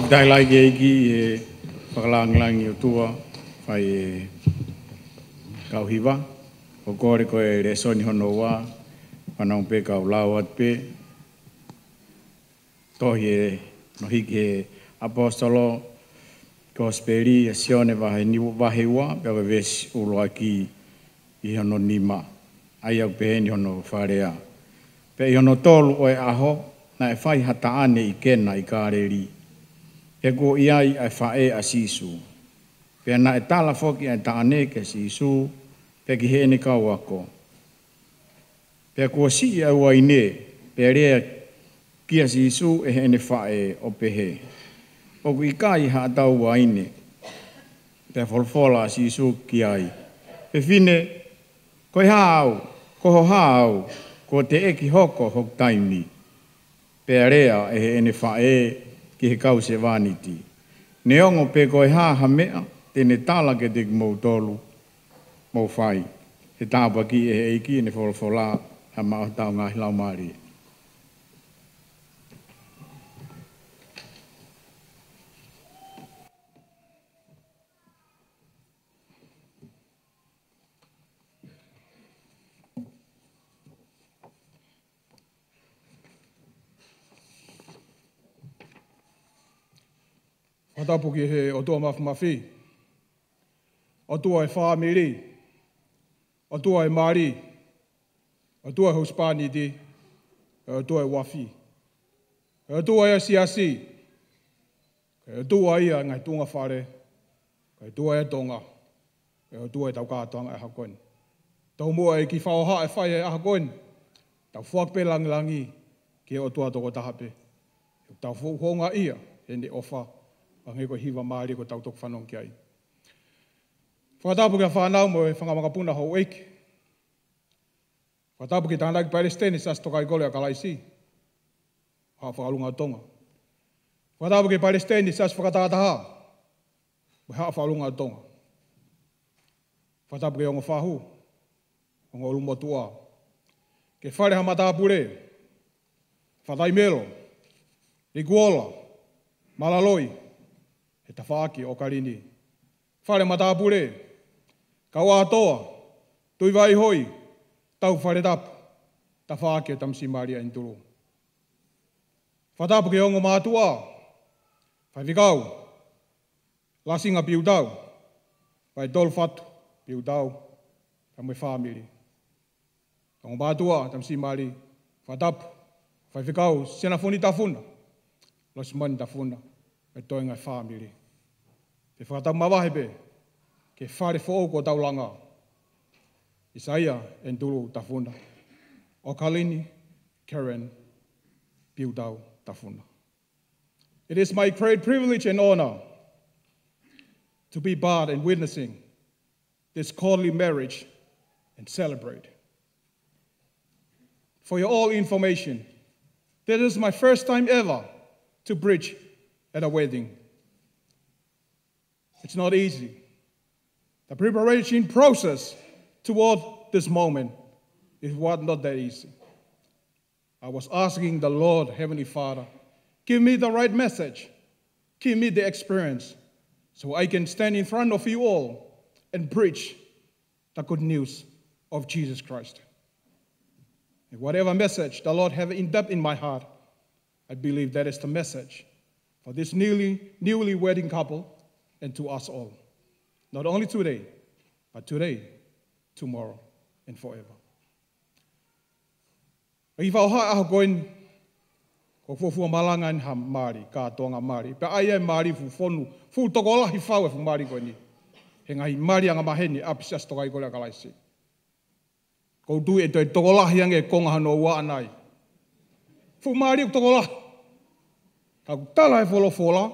Dai lai gi e whakalangilangi o tua whai e kauhiwa. O kore koe re soni hono wā, whanau pe kau lau at pe. Tohi e no hiki e apostolo kosperi e sione wahe wā, pēwe vesi uloa ki i hono nima. Ai au pe ni hono wharea. Pe i hono tolu o e aho, na e whai hata ane i kena i kāreri. E ko iai ai whae a sisu, Pea na e tala foki e taane ke si isu, pea ki he ne kau ako. Pea kua si au aine, pea rea kia si isu e he ne whae o pehe. O kui kai ha tau aine, pea folfola si isu ki ai. Pe fine, koe hao, koho hao, ko te eki hoko hok taimi. Pea rea e he ne whae ki he kau se vaniti. Ne ongo pe koe ha mea, tene tala ke te mou tolu, mou whai. He tāpa ki e he eiki ne folfola ha mao tau ngā hilau maari. Whatapuki he o tua mawhi. O tua e whaamiri. O tua e Māori. O tua e Huspaniti. O tua e Wafi. O tua e Siasi. O tua ia ngai tunga whare. O tua e Tonga. O tua e tau kātoanga e hakoen. Tau mua e ki whaoha e whai e hakoen. Tau whakpe langilangi ki o tua toko tahape. Tau whonga ia e ne ofa. Ange ko hiwa Māori ko tau toku whanong ki ai. Whakatapu kia whanau mo e whangamangapuna hau eiki. Whakatapu ki tāna ki Palestine sas tokai gole a kalaisi. Haa whakalunga tonga. Whakatapu ki Palestine sas whakatataha. Haa whakalunga tonga. Whakatapu ki ongo whahu. Ongo ulumotua. Ke whare ha matapure. Whataimelo. Iguola. Malaloi. He ta whaaki Okalini. Whare matapure, kau atoa, tui vai hoi, tau whare tapu, ta whaaki o tamsi maria inturu. Whatapu ke ongo mātua, whai vikau, lasinga piu tau, whai tolu whatu, piu tau, ka mui whamiri. Ongo mātua, tamsi mari, whatapu, whai vikau, sena funi ta funa, los mani ta funa, whai toinga whamiri. Te whakatau mawahepe, ke whare whoo ko taulanga. Aisea en turu tafuna. Okalini, Karen, piutau tafuna. It is my great privilege and honor to be part in witnessing this godly marriage and celebrate. For your all information, this is my first time ever to preach at a wedding. It's not easy. The preparation process toward this moment is not that easy. I was asking the Lord, Heavenly Father, give me the right message, give me the experience, so I can stand in front of you all and preach the good news of Jesus Christ. And whatever message the Lord have in depth in my heart, I believe that is the message for this newly wedding couple and to us all. Not only today, but today, tomorrow, and forever. I whauha aho koin, ko fufua malangan ha Māori, kātoanga Māori. Pe aia Māori fu whonu, fu tokolahi whau e fu Māori koini. He ngahi Māori anga maheni, apisias tokai kore a kalaisi. Ko tui e toi tokolahi ange konga hano ua anai. Fu Māori u tokolahi. Ka tala e wholofola,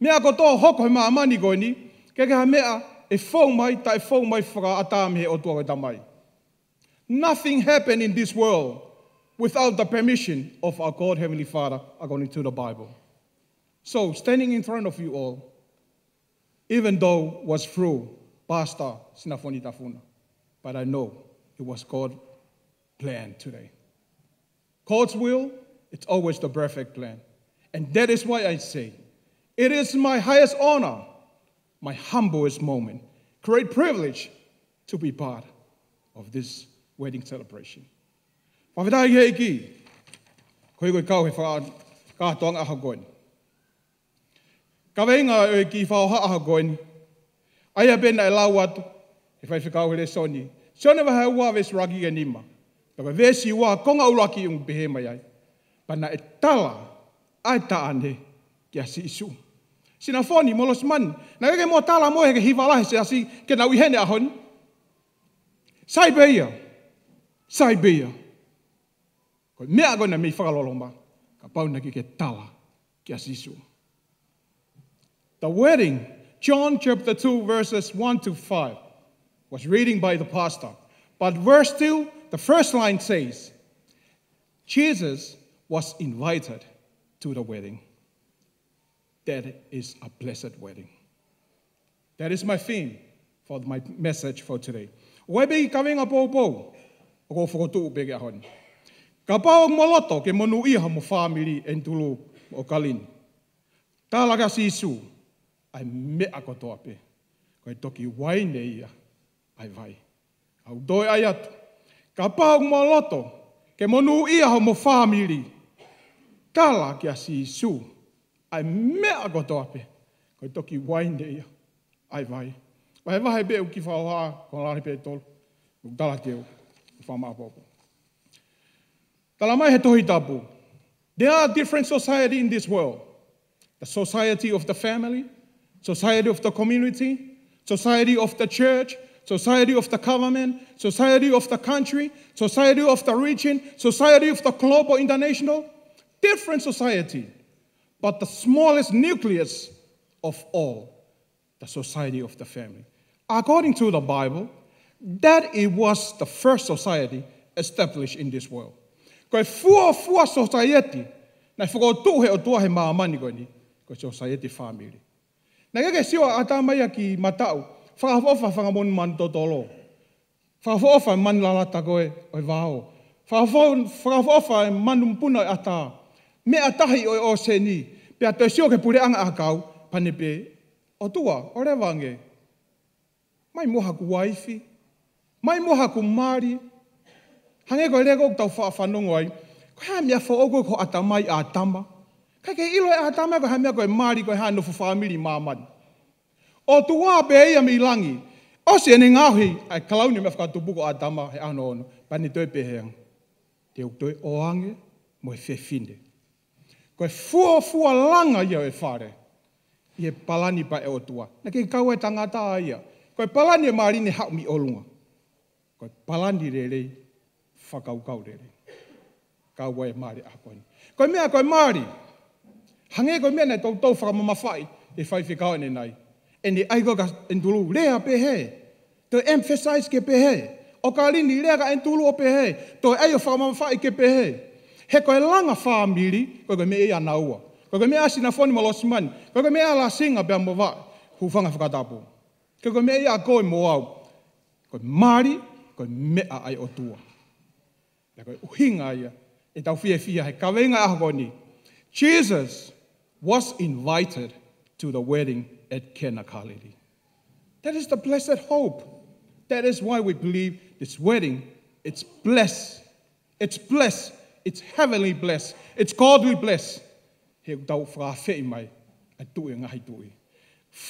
mea ko tō hoko he maa mani koini, ke ha mea e whau mai ta e whau mai whaka atame o tua koe tamai. Nothing happened in this world without the permission of our God, Heavenly Father, according to the Bible. So, standing in front of you all, even though it was through Pastor Sinafoni Tafuna, but I know it was God's plan today. God's will, it's always the perfect plan. And that is why I say, it is my highest honor, my humblest moment, great privilege to be part of this wedding celebration. Whawhitai hei ki, koe koe kau he whakatoanga aha koen. Ka weinga e ki whaoha aha koen, aia pena e lau atu, he whai whikau he le soni. Sione waha ua ves raki e nima. Taka vesi ua konga uraki un pehe mai ai. Pana e tala, ai taane ki a si isu. Sina foni molos man. Na ke mo tala mo ke hivala se asi ke na wihene ahon. Sai beia. Sai beia. Ko me agona me whakaloloma. Ka pauna ki ke tala ki asisu. The wedding, John chapter 2 verses 1 to 5 was reading by the pastor. But verse 2, the first line says, Jesus was invited to the wedding. That is a blessed wedding. That is my theme for my message for today. Webe kawing apo-apo, ako whakotu ubege ahon. Kapao moloto ke monu iha mo family entulu Okalini. Talaga si Isu, ai me ako toape. Koe toki waine ia, ai vai. Au doi ayat. Kapao moloto ke monu iha mo family. Talaga si Isu, ai me ako toape. Koe toki waine ia, ai vai. Vai vai be uki whaoha, ko lari pe tolu. Tala teo, whamaapopo. Tala mai he tohi tapu. There are different society in this world. The society of the family, society of the community, society of the church, society of the government, society of the country, society of the region, society of the global international. Different society. But the smallest nucleus of all, the society of the family. According to the Bible, that it was the first society established in this world. Koe fua society, na whakotuhe o tuahe maamani koe ni, koe society family. Na keke siwa atamaya ki matau, whakafofa whakamon man totolo. Whakafofa man lalata koe oi vao. Whakafofa man umpuna ata. Me atahi oi o se ni, pia toi sio ke pure anga akau, panepe, o tua, o rewange. Mai moha ku waifi, mai moha ku mari, hange koe lego tau whaafanogo ai, koe haa mea whaogo ko atamai a tama. Kai ke ilo e a tama koe haa mea koe mari koe haa nofu whaamiri mamani. O tua pe ia mi langi, o se ene ngahi, ai kalauni mea whakatupuko a tama he ano ono, pani toi peheang. Te toi oange mo e whewhine. Koe fua langa ia e whare, i e palani pa e o tua. Na ke kau e tangata ia, koe palani e marine hau mi olunga. Koe palani rerei, whakaukau rerei. Kau e mari a koe. Koe mea koe mari. Hange koe mea nei tau whakamamawhai, e whaiwhikau ene nei. E ni aiko ka entulu, rea pehe. To emphasize ke pehe. Okalini, rea ka entulu o pehe. To aio whakamamawhai ke pehe. He koe langa whaamiri, koe mea ia naua. Koe mea asina foni malosimani. Koe mea la singa pia mo wa, hufanga whakatapu. Koe mea ia koe mo au. Koe mari, koe mea ai o tua. Ja koe uhinga ia, e tau fia he kawenga aho ni. Jesus was invited to the wedding at Kenakalili. That is the blessed hope. That is why we believe this wedding, it's blessed. It's blessed. It's heavenly blessed. It's godly blessed. He tau whakawhei mai, a tui ngahi tui.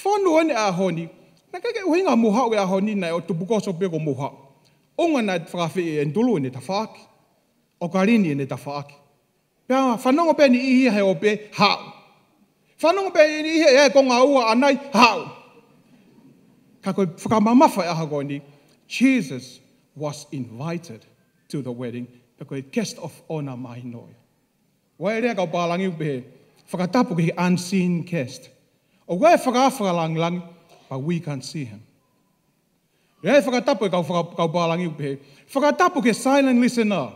Whanu ane aho ni, na kake uhinga muhau e aho ni nei o tupukoso peko muhau. Onga nai whakawhei e ndulu ene ta whaaki. Okalini ene ta whaaki. Pea whanongo pe ni ihi he o pe hau. Whanongo pe ni ihi e konga ua anai hau. Ka koe whakamamafa e aho koe ni, Jesus was invited to the wedding, pe koe guest of honor mai noi. Wai rea kau pālangi upehe, whakatapu ki unseen guest. O wai whakawhakalangi, but we can't see him. Rea whakatapu e kau pālangi upehe, whakatapu ke silent listener.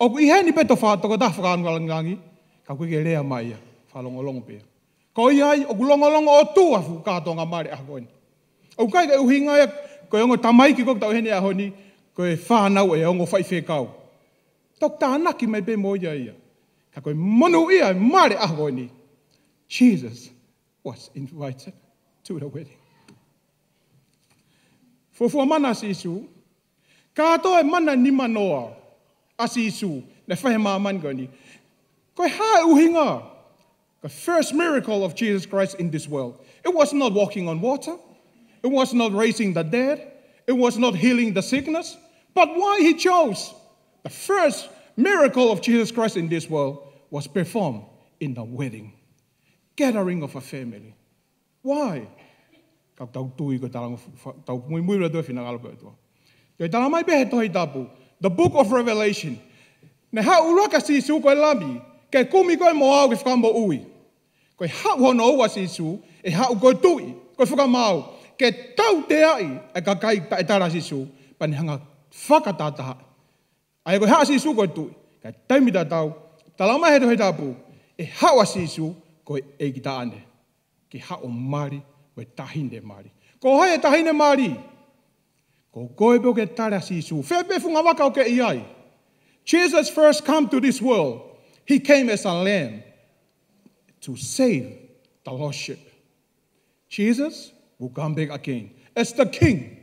O kui heni peto whātoko ta whakalangi, kau kui ke rea mai ia, whalongolongo pēr. Ko iai, o kulongolongo o tua fu kātonga mare a koe. O kai ke uhinga ia, koe ongo tamaiki kok tau heni a honi, koe whānau e ongo whaiwhekau. Tok tānaki mai pe mo ia ia. Ka koe monu ia mare a koe ni. Jesus was invited to the wedding. Fofua mana si Isu, kātoa e mana ni manoa a si Isu, ne whahe māmani koe ni. Koe hae uhinga. The first miracle of Jesus Christ in this world. It was not walking on water. It was not raising the dead. It was not healing the sickness. But why he chose? The first miracle of Jesus Christ in this world was performed in the wedding. gathering of a family. Why? Kau tau tui ko talang tau mui la do fina galpo to. Yo talang mai be to hitapu. The book of Revelation. Na ha ula ka si su ko lami, ke kumi ko mo au ke fambo ui. Ko ha wono wa si su, e ha ko tui, ko fuka mau, ke tau te ai e ka kai ta etara si su, pan hanga whakatata. Ai ko ha si su ko tui, ka taimi ta tau, talang mai he to hitapu, e ha wa si su ko e kita ane. Ki ha o mari, ko tahine mari. Ko hai tahine mari. Ko koe po ke tara si su. Fepe funga waka o ke iai. Jesus first come to this world. He came as a lamb to save the lost sheep. Jesus will come back again as the king.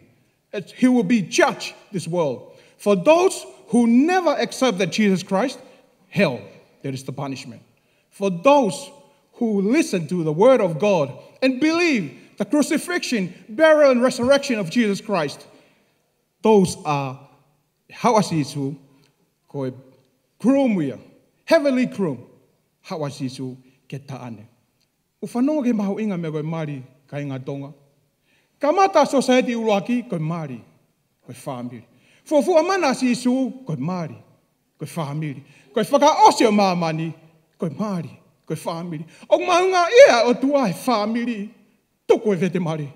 As he will be judge this world. For those who never accepted Jesus Christ, hell, there is the punishment. For those who listen to the word of God and believe the crucifixion, burial, and resurrection of Jesus Christ, those are hawasisu ko krumia, heavenly krum, hawasisu ketaane. Ufanongo ke mahu inga me ko mari ka inga tonga. Kamata society uruaki ko mari, ko family. Fofu amana sisu ko mari, ko family. Ko whaka osio mamani, ko mari, ko family. O maunga ia o tua family, toko e vete mari.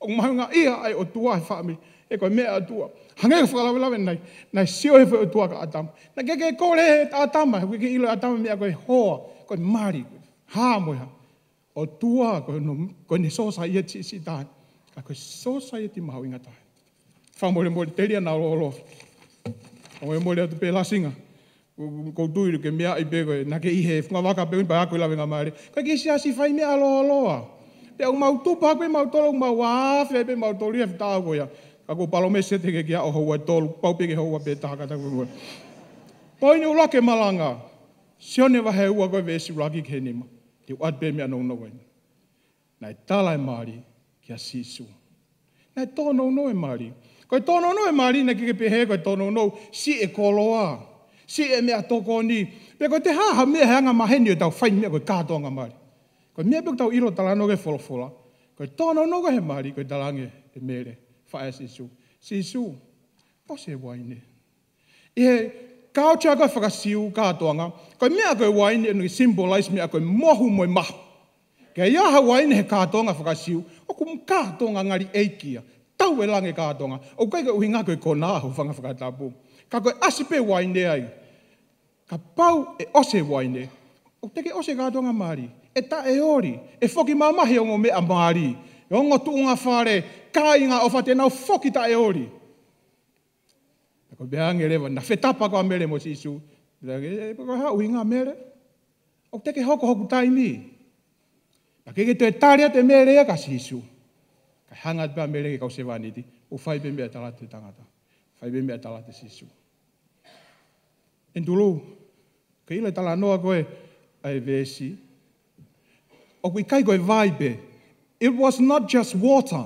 O maunga ia ai o tua family, e ko mea tua. Hange ko whakalawe nai sio he o tua ka atama. Na keke kore atama, keke ilo atama mea ko hoa, ko mari, ha moha. O tua ko ne society si tahan. Ka ko society mahu inga tahan. Whamore mori teria na olo. O e mori atu pe lasinga. Ko tuiru ke mea i pego na ke ihe funga waka pe pa ako lawe nga mare. Ka ke sia si fai mea alo. Pe o mau tupa ko mau tolo mau wa fe pe mau toli e ta ko ya. Ka ko palome se te ke o ho tolo pau pe ke ho pe ta ka ta ko. Poini ula ke malanga. Sione wa he ua ko vesi raki ke nima. Te wat pe mea no no wen. Nai tala e mari kia sisu. Nai tono no e mari. Ko tono no e mari na ke pe he ko tono no si e koloa. Si e mea toko ni. Pe ko te haha mea hanga maheni o tau whai mea koe kātoanga mari. Ko mea pek tau iro talano ke wholofola. Ko tono no he mari koe talange e mere. Whae sisu. Sisu. Pose e waine. E kautia koe whakasiu kātoanga. Ko mea koe waine e symbolize mea koe mohu moe mahu. Ke iaha waine he kātoanga whakasiu. O kum kātoanga ngari eikia. Tau e lange kātoanga. O kai koe uhinga koe konāhu whanga whakatapu. Ka koe asipe waine ai. Ka pau e ose waine. O teke ose kātonga mari. E ta e ori. E whoki mamahi o ngō mea mari. E ongo tuunga whare. Ka inga o whate nau whoki ta e ori. Ka koe beange rewa. Na whetapa koa mere mo sisu. E koe hau hinga mere. O teke hoko hoku taimi. Ka keke te tarea te mere e ka sisu. Ka hangat pia mere ke kau se waniti. O whai pe mea talate tangata. Whai pe mea talate sisu. Entulu, ke ila tala noa koe ai vesi. O kui kai koe vaipe. It was not just water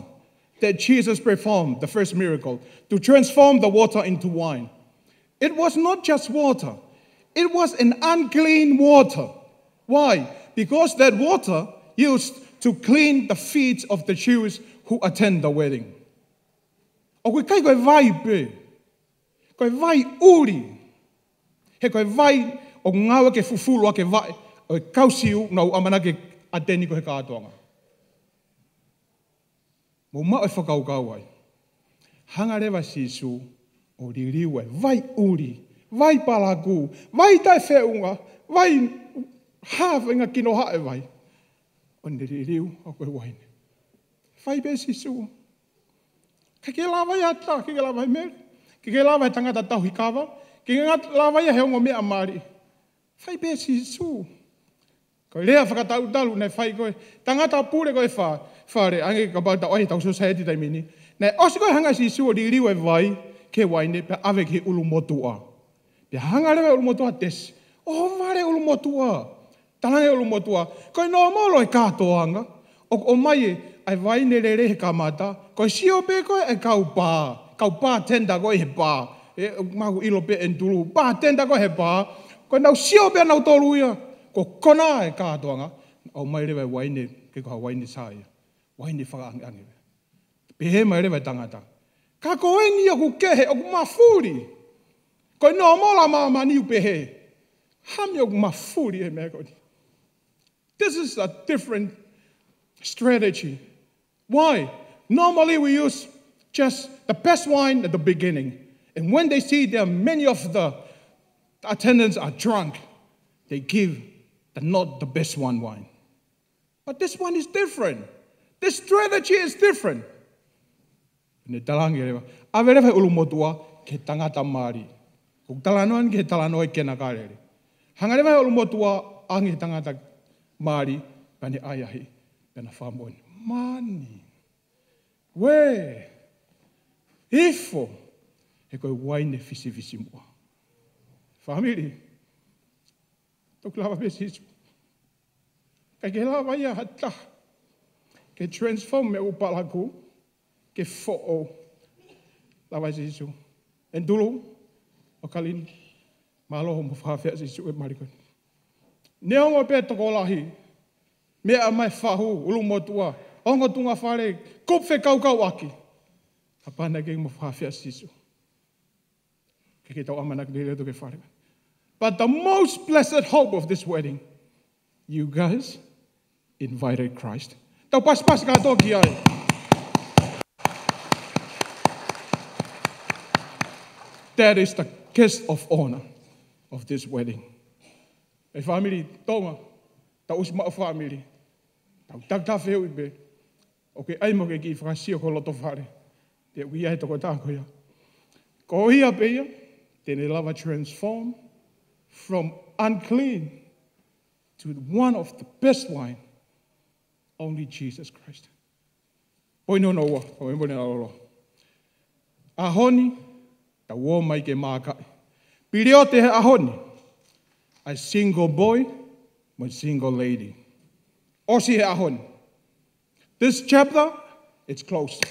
that Jesus performed, the first miracle, to transform the water into wine. It was not just water. It was an unclean water. Why? Because that water used to clean the feet of the Jews who attend the wedding. O kui kai koe vaipe. Koe vai uri. He koe vai o ngawa ke fufulua ke vai o kausiu nau amana ke ateni ko he kātoanga. Mo mao e whakaukau ai. Hanga rewa sisu o ririu e vai uri, vai palaku, vai tai whiunga, vai hawhinga kino hae vai. O ne ririu o koe waine. Vai be sisu. Ke lawa i ata, ke lawa i mere. Ke lawa i tangata tau hikawa. Ke lawa i he ongo mea mari. Whai be sisu. Ko rea whakatau talu nei whai koe. Tangata pure koe whare. Ange ka bauta ohi tau society taimini. Nei osi koe hanga sisu o ririu e vai ke waine pe ave ke ulu motua. Pe hanga rewe ulu motua tesi. O vare ulu motua. Talange ulu motua. Koe no molo e kātoanga. O mai e ai waine re he kamata. Koe sio pe koe e kau pā. Kau pā tenda koe he pā. E mahu ilo pe entulu. Pā tenda koe he pā. Koe nau sio pe nau tolu ia. Ko kona e kātoanga, au mai rewa waine, ke koha waine sāia. Waine whakaangi. Pehe mai rewa tangata. Ka koe ni aku kehe, aku mawhuri. Koe no mola mama niu pehe. Hami aku mawhuri e mea koni. This is a different strategy. Why? Normally we use just the best wine at the beginning. And when they see that many of the attendants are drunk, they give not the best wine. But this one is different. This strategy is different. Ne talangi rewa. Avere fa ulumotua ke tangata mari. Kung talanoan ke talanoy ke nakarere. Hangare fa ulumotua angi tangata mari pani ayahi pena famon. Mani. We. Ifo. E koe waine fisi mua. Family. Tok lava besisu. Kai ke lava ia hata. Ke transform me upalaku. Ke fo'o. Lava besisu. En dulu. Okalini. Malo mo whawhea sisu e marikoni. Neo mo pe toko lahi. Mea mai whahu. Ulu motua. Ongo tunga whare. Kupfe kau aki. Hapana ke mo whawhea sisu. Ke tau amanak dele to ke whare. But the most blessed hope of this wedding, you guys invited Christ. Tau pas ka toki ai. That is the guest of honor of this wedding. My family, tonga, tau usma family. Tau takta feu ibe. Okay, ai mo ke ki frasio ko loto fare. Te wi ai to ko ta ko ya. Ko ia pe ia, tene lava transform from unclean to one of the best wine, only Jesus Christ. Oi no wa, o mbone alo. Ahoni, ta wo mai ke maka. Pilio te ahoni. A single boy, a single lady. Osi he ahoni. This chapter, it's closed.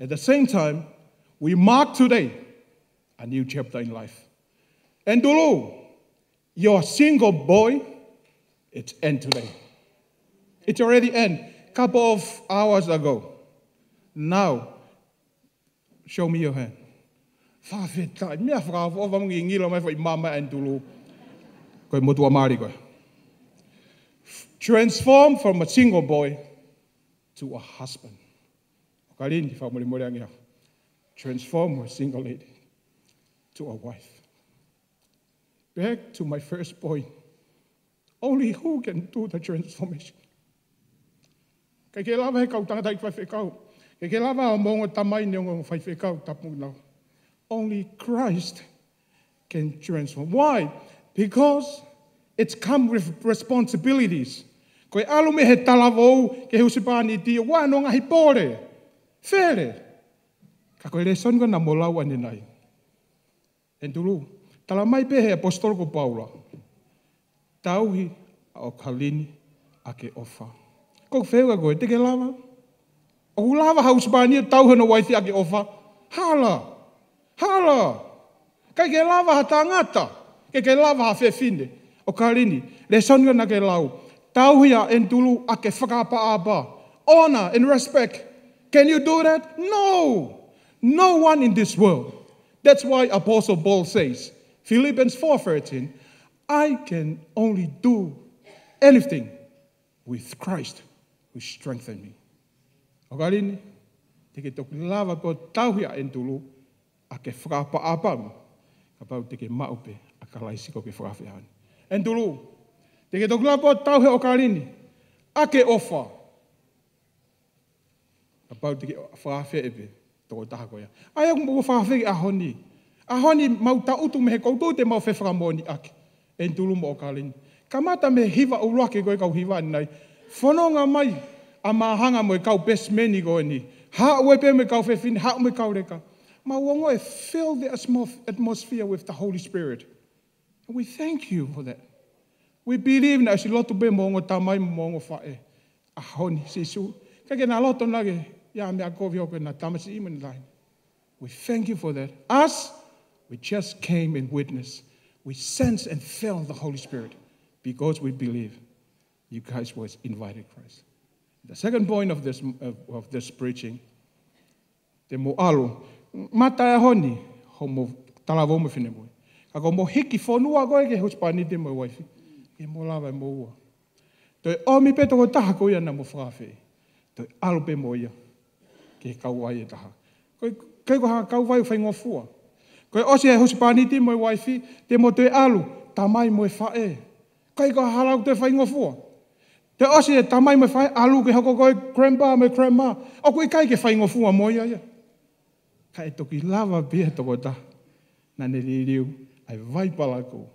At the same time, we mark today a new chapter in life. And dulu, your single boy, it's end today. It's already end. Couple of hours ago. Now, show me your hand. Transform from a single boy to a husband. Transform from a single lady to a wife. Back to my first point. Only who can do the transformation? Only Christ can transform. Why? Because it's come with responsibilities. Koe alume he talavou ke husipani ti wa no ngahi pore. Fere. Ka koe le son na molau ane nai. Entulu tala mai pe he apostol ko Paula. Tauhi a Okalini ake ofa. Ko feu koe te ke lava. O lava husipani tauhi no waithi ake ofa. Hala. Kai ke lava ha tangata. Ke lava ha fefine. Okalini le son na ke lau. Tauhia entulu ake whakapa. Honor and respect. Can you do that? No. No one in this world. That's why Apostle Paul says, Philippians 4:13, I can only do anything with Christ who strengthened me. Okalini, teke toku lava po tauhia entulu ake whakapa. Kapau teke maupe akalaisi ko ke whakawhiahani. Entulu, teke toku lava po tauhia Okalini ake ofa. Kapau teke whakawhia epe. Toko taha koia. Ai aku mo whawhigi ahoni. Ahoni mau ta utu me he koutou te mau whewhakamoni ake. En tulu mo Okalini. Kamata me hiwa uruake koe kau hiwa nei. Whanonga mai a mahanga mo e kau best meni koe ni. Ha uepe me kau whewhini, ha me kau reka. Ma wongo e fill the atmosphere with the Holy Spirit. And we thank you for that. We believe na si lotu be mongo tamai mongo whae. Ahoni sisu. Kake na loto nage. We thank you for that. Us, we just came and witnessed. We sensed and felt the Holy Spirit because we believe you guys was invited Christ. The second point of this preaching, te mo alo, mata e honi, homo talavo mo fine mo. Kako mo hiki fonua koe ke huspani te mo waifi. Ke mo lava mo ua. Toi omi pe toko taha ko ia na mo whawhi. Toi alo pe mo ia. Ke kauai e taha. Koe ko hanga kauai whai ngofua. Koe osi e huspani te mo waifi, te mo toi alo, tamai mo e whae. Koe ko halau te whai ngofua. Te osi e tamai mo e whae, alu ke hoko koe grandpa me grandma. O koe kai ke whai ngofua mo ia ia. Kai toki lava pia toko taha. Na ne ririu, ai vai pala ko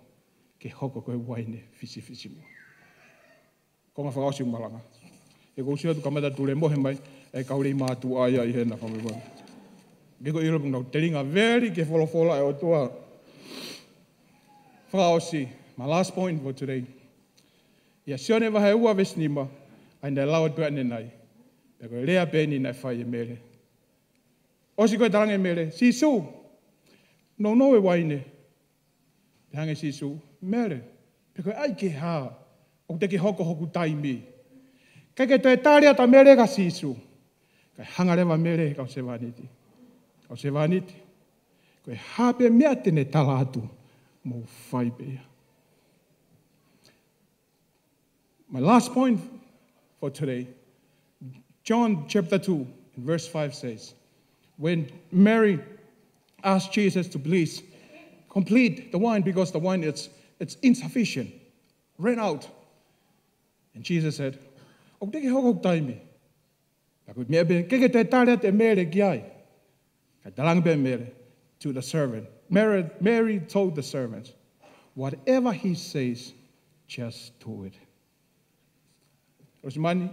ke hoko koe waine fisi mo. Ko ngā whakaosi umalanga. E ko usia tu kamata tūre mohe mai, e kauri mātu aia i hena whamewani. Biko i ropu nau teringa very ke wholofola e o tua. Whakaosi, my last point for today. Ia sione wahe ua vesnima, ai nei lawa tua ne nai. E koe rea pēni nei whai e mere. Osi koe tarange mere, sisu, no e waine. Hange sisu, mere. Pe koe ai ke haa. O te ke hoko taimi. Kei ke toi tāria ta mere ka sisu. Kai hangarewa mere kau se vaniti. Kau se vaniti. Koe hape mea tene tala atu. Mo whai pea. My last point for today. John chapter 2 verse 5 says, when Mary asked Jesus to please complete the wine because the wine it's insufficient. Ran out. And Jesus said, "O te ke hoko taimi." Ako me be ke te tare te mere ki ai. Ka talang be mere to the servant. Mary told the servants, "Whatever he says, just do it." Osmani,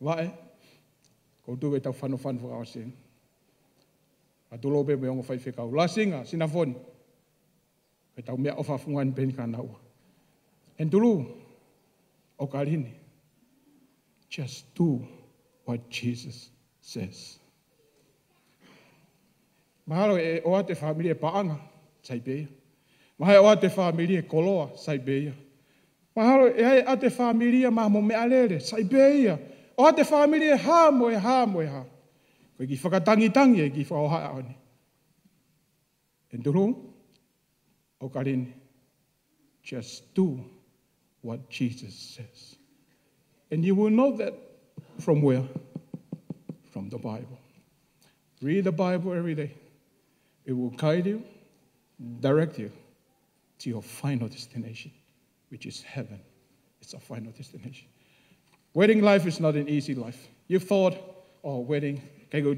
wae, ko tu e tau whanu whakaosi. Atulo be me ongo whai whekau. Lasinga, sinafoni. E tau mea ofa fungan pen ka naua. En tulu, Okalini, just do what Jesus says. Mahalo e oa te whamilia paanga, saipeia. Mahalo oa te whamilia koloa, saipeia. Mahalo e ai a te whamilia mahamo me alere, saipeia. Oa te whamilia ha moe ha. Koe ki whakatangi e ki whaoha aoni. En tulu, Okalini, just do what Jesus says. And you will know that from where? From the Bible. Read the Bible every day. It will guide you, direct you to your final destination, which is heaven. It's a final destination. Wedding life is not an easy life. You thought, oh, wedding, and you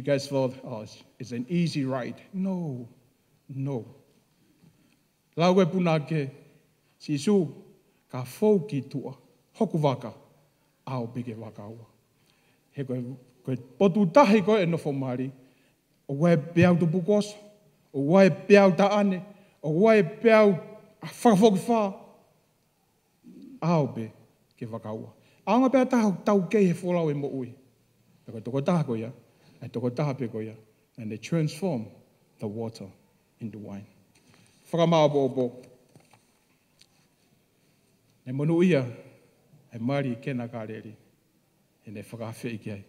guys thought, oh, it's an easy ride. No. Laue punake, sisu, ka fauki tua, hoku waka, ao pike waka ua. He koe potu tahi koe e nofo mari, o wae peau tu pukos, o wae peau ta ane, o wae peau whakafoki wha, ao pe ke waka ua. Aonga pea tau kei he wholau e mo ui. E koe toko taha koia, e toko taha pe koia, and they transform the water into wine. Whakamao bo. Ne monu ia, e mari kena kāreri, e ne whakawhi ki ai,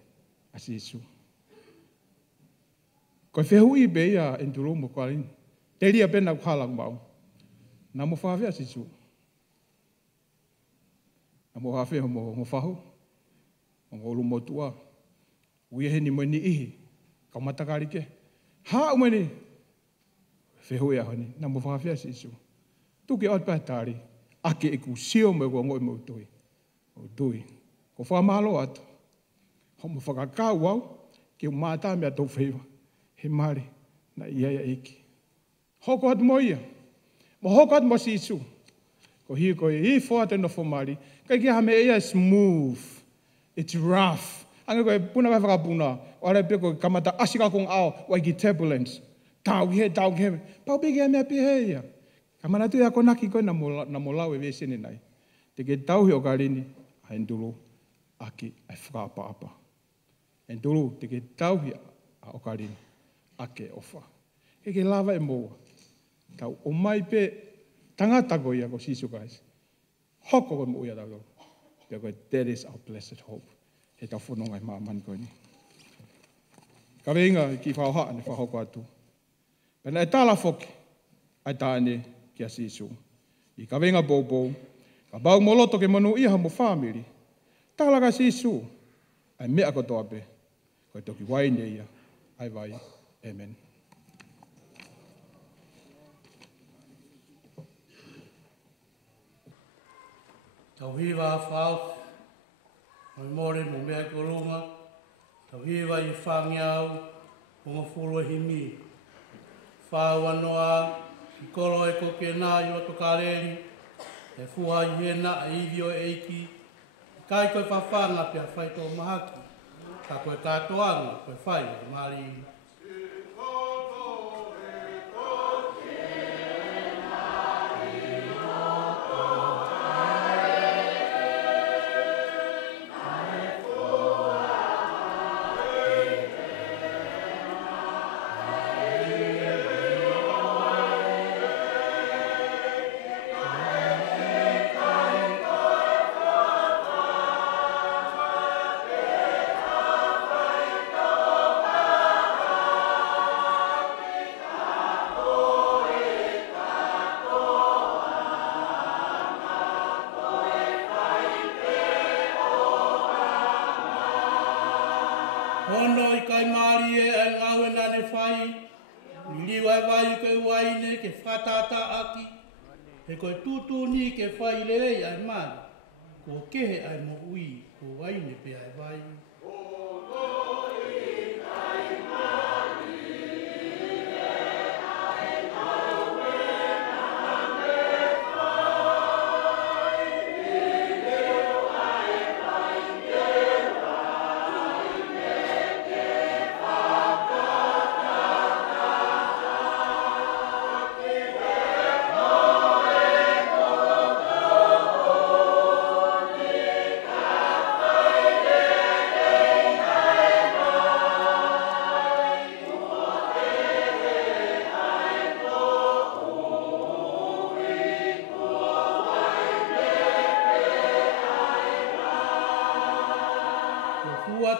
asi Isu. Koe whehui be ia en turu mo kwarin, te ria pena kuhalang mau, na mo whakawhi asi Isu. Na mo whakawhi mo whahu, mo ulu tua, uia heni mo ni ihi, ka matakari ke, ha umeni, whehui ahoni, na mo whakawhi asi Isu. Tuki ot pētari, ake e kusio me ko ngoi mo tui. O tui. Ko whamalo atu. Homo whakakau au, ke umata mea tau whaiwa. He mare, na iaia eki. Hoko atu mo ia. Mo hoko atu mo si Isu. Ko hi ko i whoate no whamari. Kai ki hame ia smooth. It's rough. Anga koe puna kai whakapuna. O are pe ko kamata asika kong ao, wai ki turbulence. Tau ki he. Pau piki a mea pihe ia. Kamana tu ya konaki koe na mo lau e vesene nai. Te ke tauhi Okalini, a endulu aki ai whakapa. Endulu te ke tauhi a Okalini, ake ofa. Ke lava e moa. Tau o mai pe Tangata ko ia ko sisu guys. Hoko ko mo ia dago. Pia ko that is our blessed hope. He ka whanongai maaman ko ni. Ka venga ki whaoha ne whahoko atu. Pena e tala whoki. Ai tāne kia sisu. I ka venga bobo. Ka bau moloto ke manu iha mo family. Tala ka sisu. Ai mea ko toa pe. Ko toki waine ia. Ai vai. Amen. Tauhiwa whao, mai more mo mea korunga, tauhiwa I whangiau, o ngā whurua himi. Whao anoa, I koro e koke nā I o tokareri, e fuha I hena a iwio e eiki, kai koe whawhanga pia whaito mahaki, ka koe katoanga, koe whai o marinu. Hono I kai maari e ai ngawe nane whai, I liwa e wai ke waine ke whatata aki, he koe tūtūni ke whai lei ai maari, ko kehe ai mo ui, ko waine pe ai wai.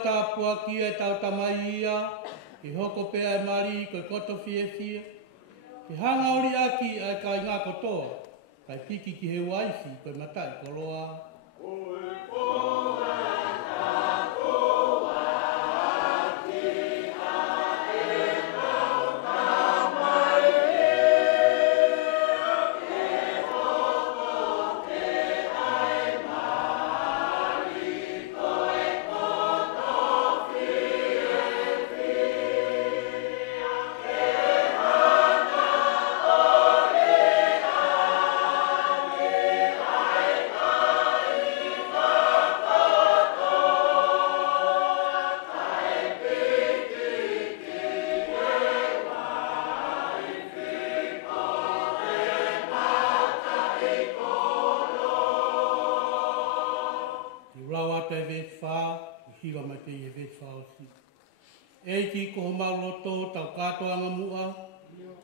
Tāpua ki e tau tamai ia, ki hoko pēa e mari koe koto fie. Ki hanga ori aki ai kai ngā kotoa, kai piki ki he waifi koe matai koroa. Eiki ko maloto tau katoanga mua,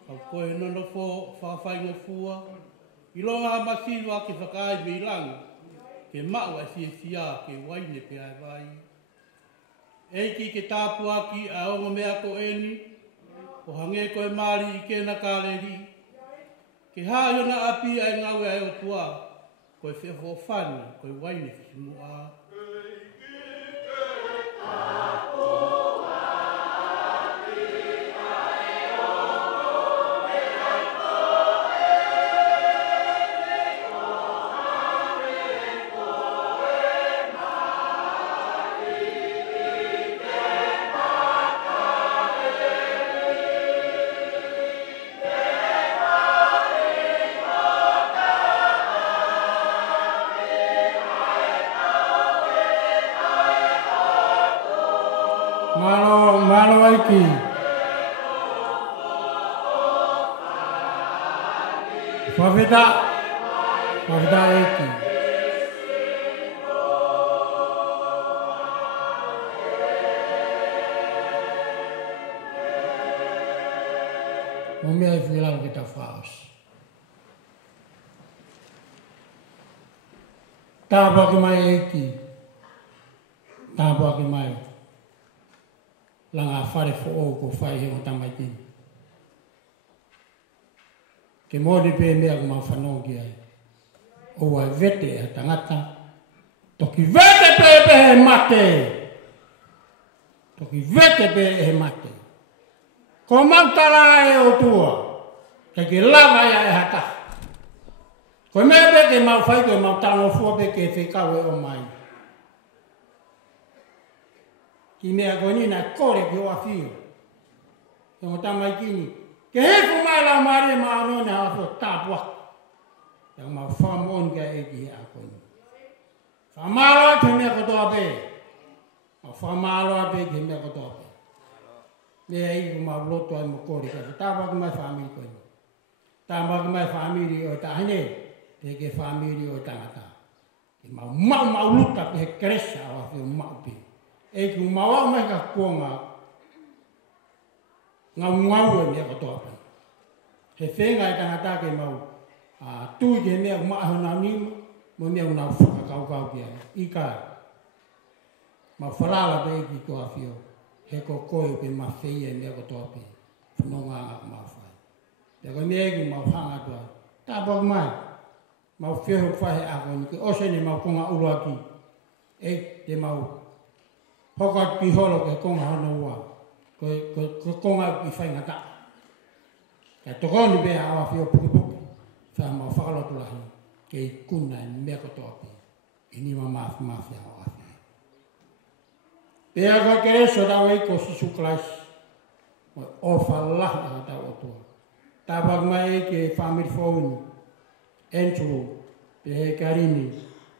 tau koe nono fo whawhainga fua, I longa masiwa ke whakai me ilangu, ke mau a sia ke waine pe ai vai. Eiki ke tāpuaki a onga mea ko eni, o hange koe mari I kena kāleri, ke hāiona api ai ngawe ai o tua, koe whewho whani, koe waine whisimua. Malo aiki. Whawhita aiki. O mea I whilang ki ta whaos. Tāpua ki mai eiki. Tāpua ki mai. Langa whare fo o ko Fai'aho tamai kini. Ke mōri pē mea ku mau whanau ki ai. O ai vete e tangata. Toki vete pē he mate. Toki vete pē he mate. Ko mau tara e o tua. Ke lava ia e hata. Ko mea pē ke mau whai koe mau tano fua pē ke whekau e o mai. Ki mea koe nina kore ki o a whio. Ke o tamai kini. Ke hefu mai la maria ma anone hawa fo tāpua. Yang mau whamon kia e ki a koe. Whamaloa te mea kotoa pē. Mau whamaloa pē ki mea kotoa pē. Mea i ku mau loto ai mo kore ka. Tāpua ki mai whamiri koe. Tāpua ki mai whamiri o tahine. Te ke whamiri o tangata. Ke mau luta pe he keresa awa whio mau pē. E ku mau au mai ka kuonga. Ngau e mea katoa pai. He whenga e tangata ke mau tui ke mea kumaho nau nima, mo mea unau whakakau ki ana. I kai. Mau whalala pe ki toa whio. He ko koe pe ma whei e mea katoa pai. Whanonga anga ku mau whai. Pea koe mea ki mau hanga toa. Tāpua mai. Mau whio whahe ako ni ke ose ni mau konga urua ki. E te mau hokat ki holo ke konga hono ua. Ko konga ki whaingata. Ka tokoni bea awa whio pukipuki. Wha mau whakalotu lahi. Kei kuna e mea kotoa pi. I ni ma mawhi awa awhi. Pea ka ke eso tau e ko sisu klaisi. Mo ofa lahi a tau o tua. Tāpua mai e ke whamiri whauni. Enturu. Pe he karini.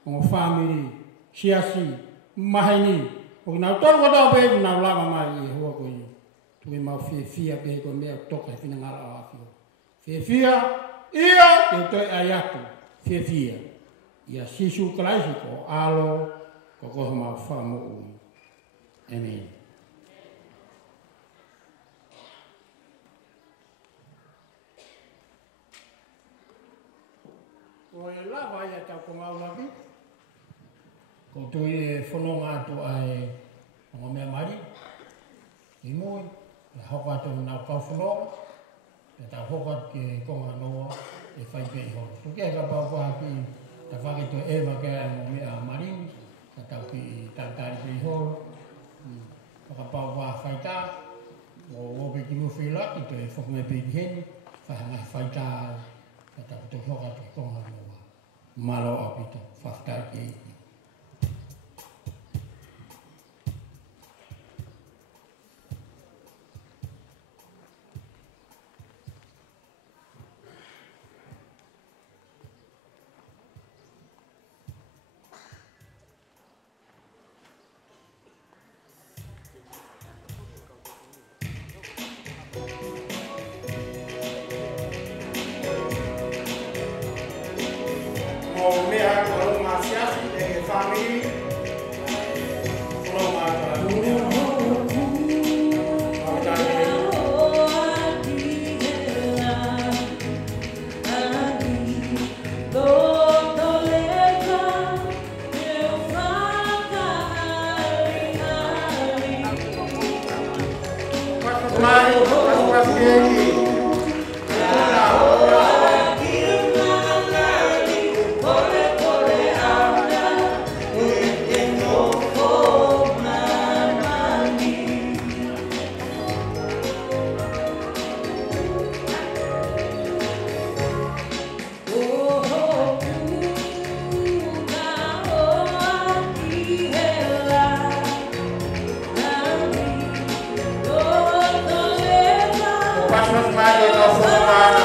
O whamiri. Siasi. Mahini. O nau tolu kotoa pe nau lama mai e hua koe. Tui mau whia pe ko mea toka whina ngara o awhio. Whia, ia te toi ai atu. Whia. Ia sisu kalaisi ko alo, ko koho mau whamu ui. Amen. Ko e lava ia tau ko ngau labi. Ko tui e whanonga atu ai o mea mari. I moi. E hoka atu nau kauwhanonga. E tau hoka ke konga noa. E whai pe i horo. Tuki e ka paupaha ki ta whaketo ewa kea mo mea marini. Ta tau ki tātari pe i horo. Whaka paupaha whaita. O wope ki muwhi laki to e whakunga pe i heni. Whahanga whaita. Ta tau to hoka atu konga noa. Malo apita. Whaftai ke i. Mas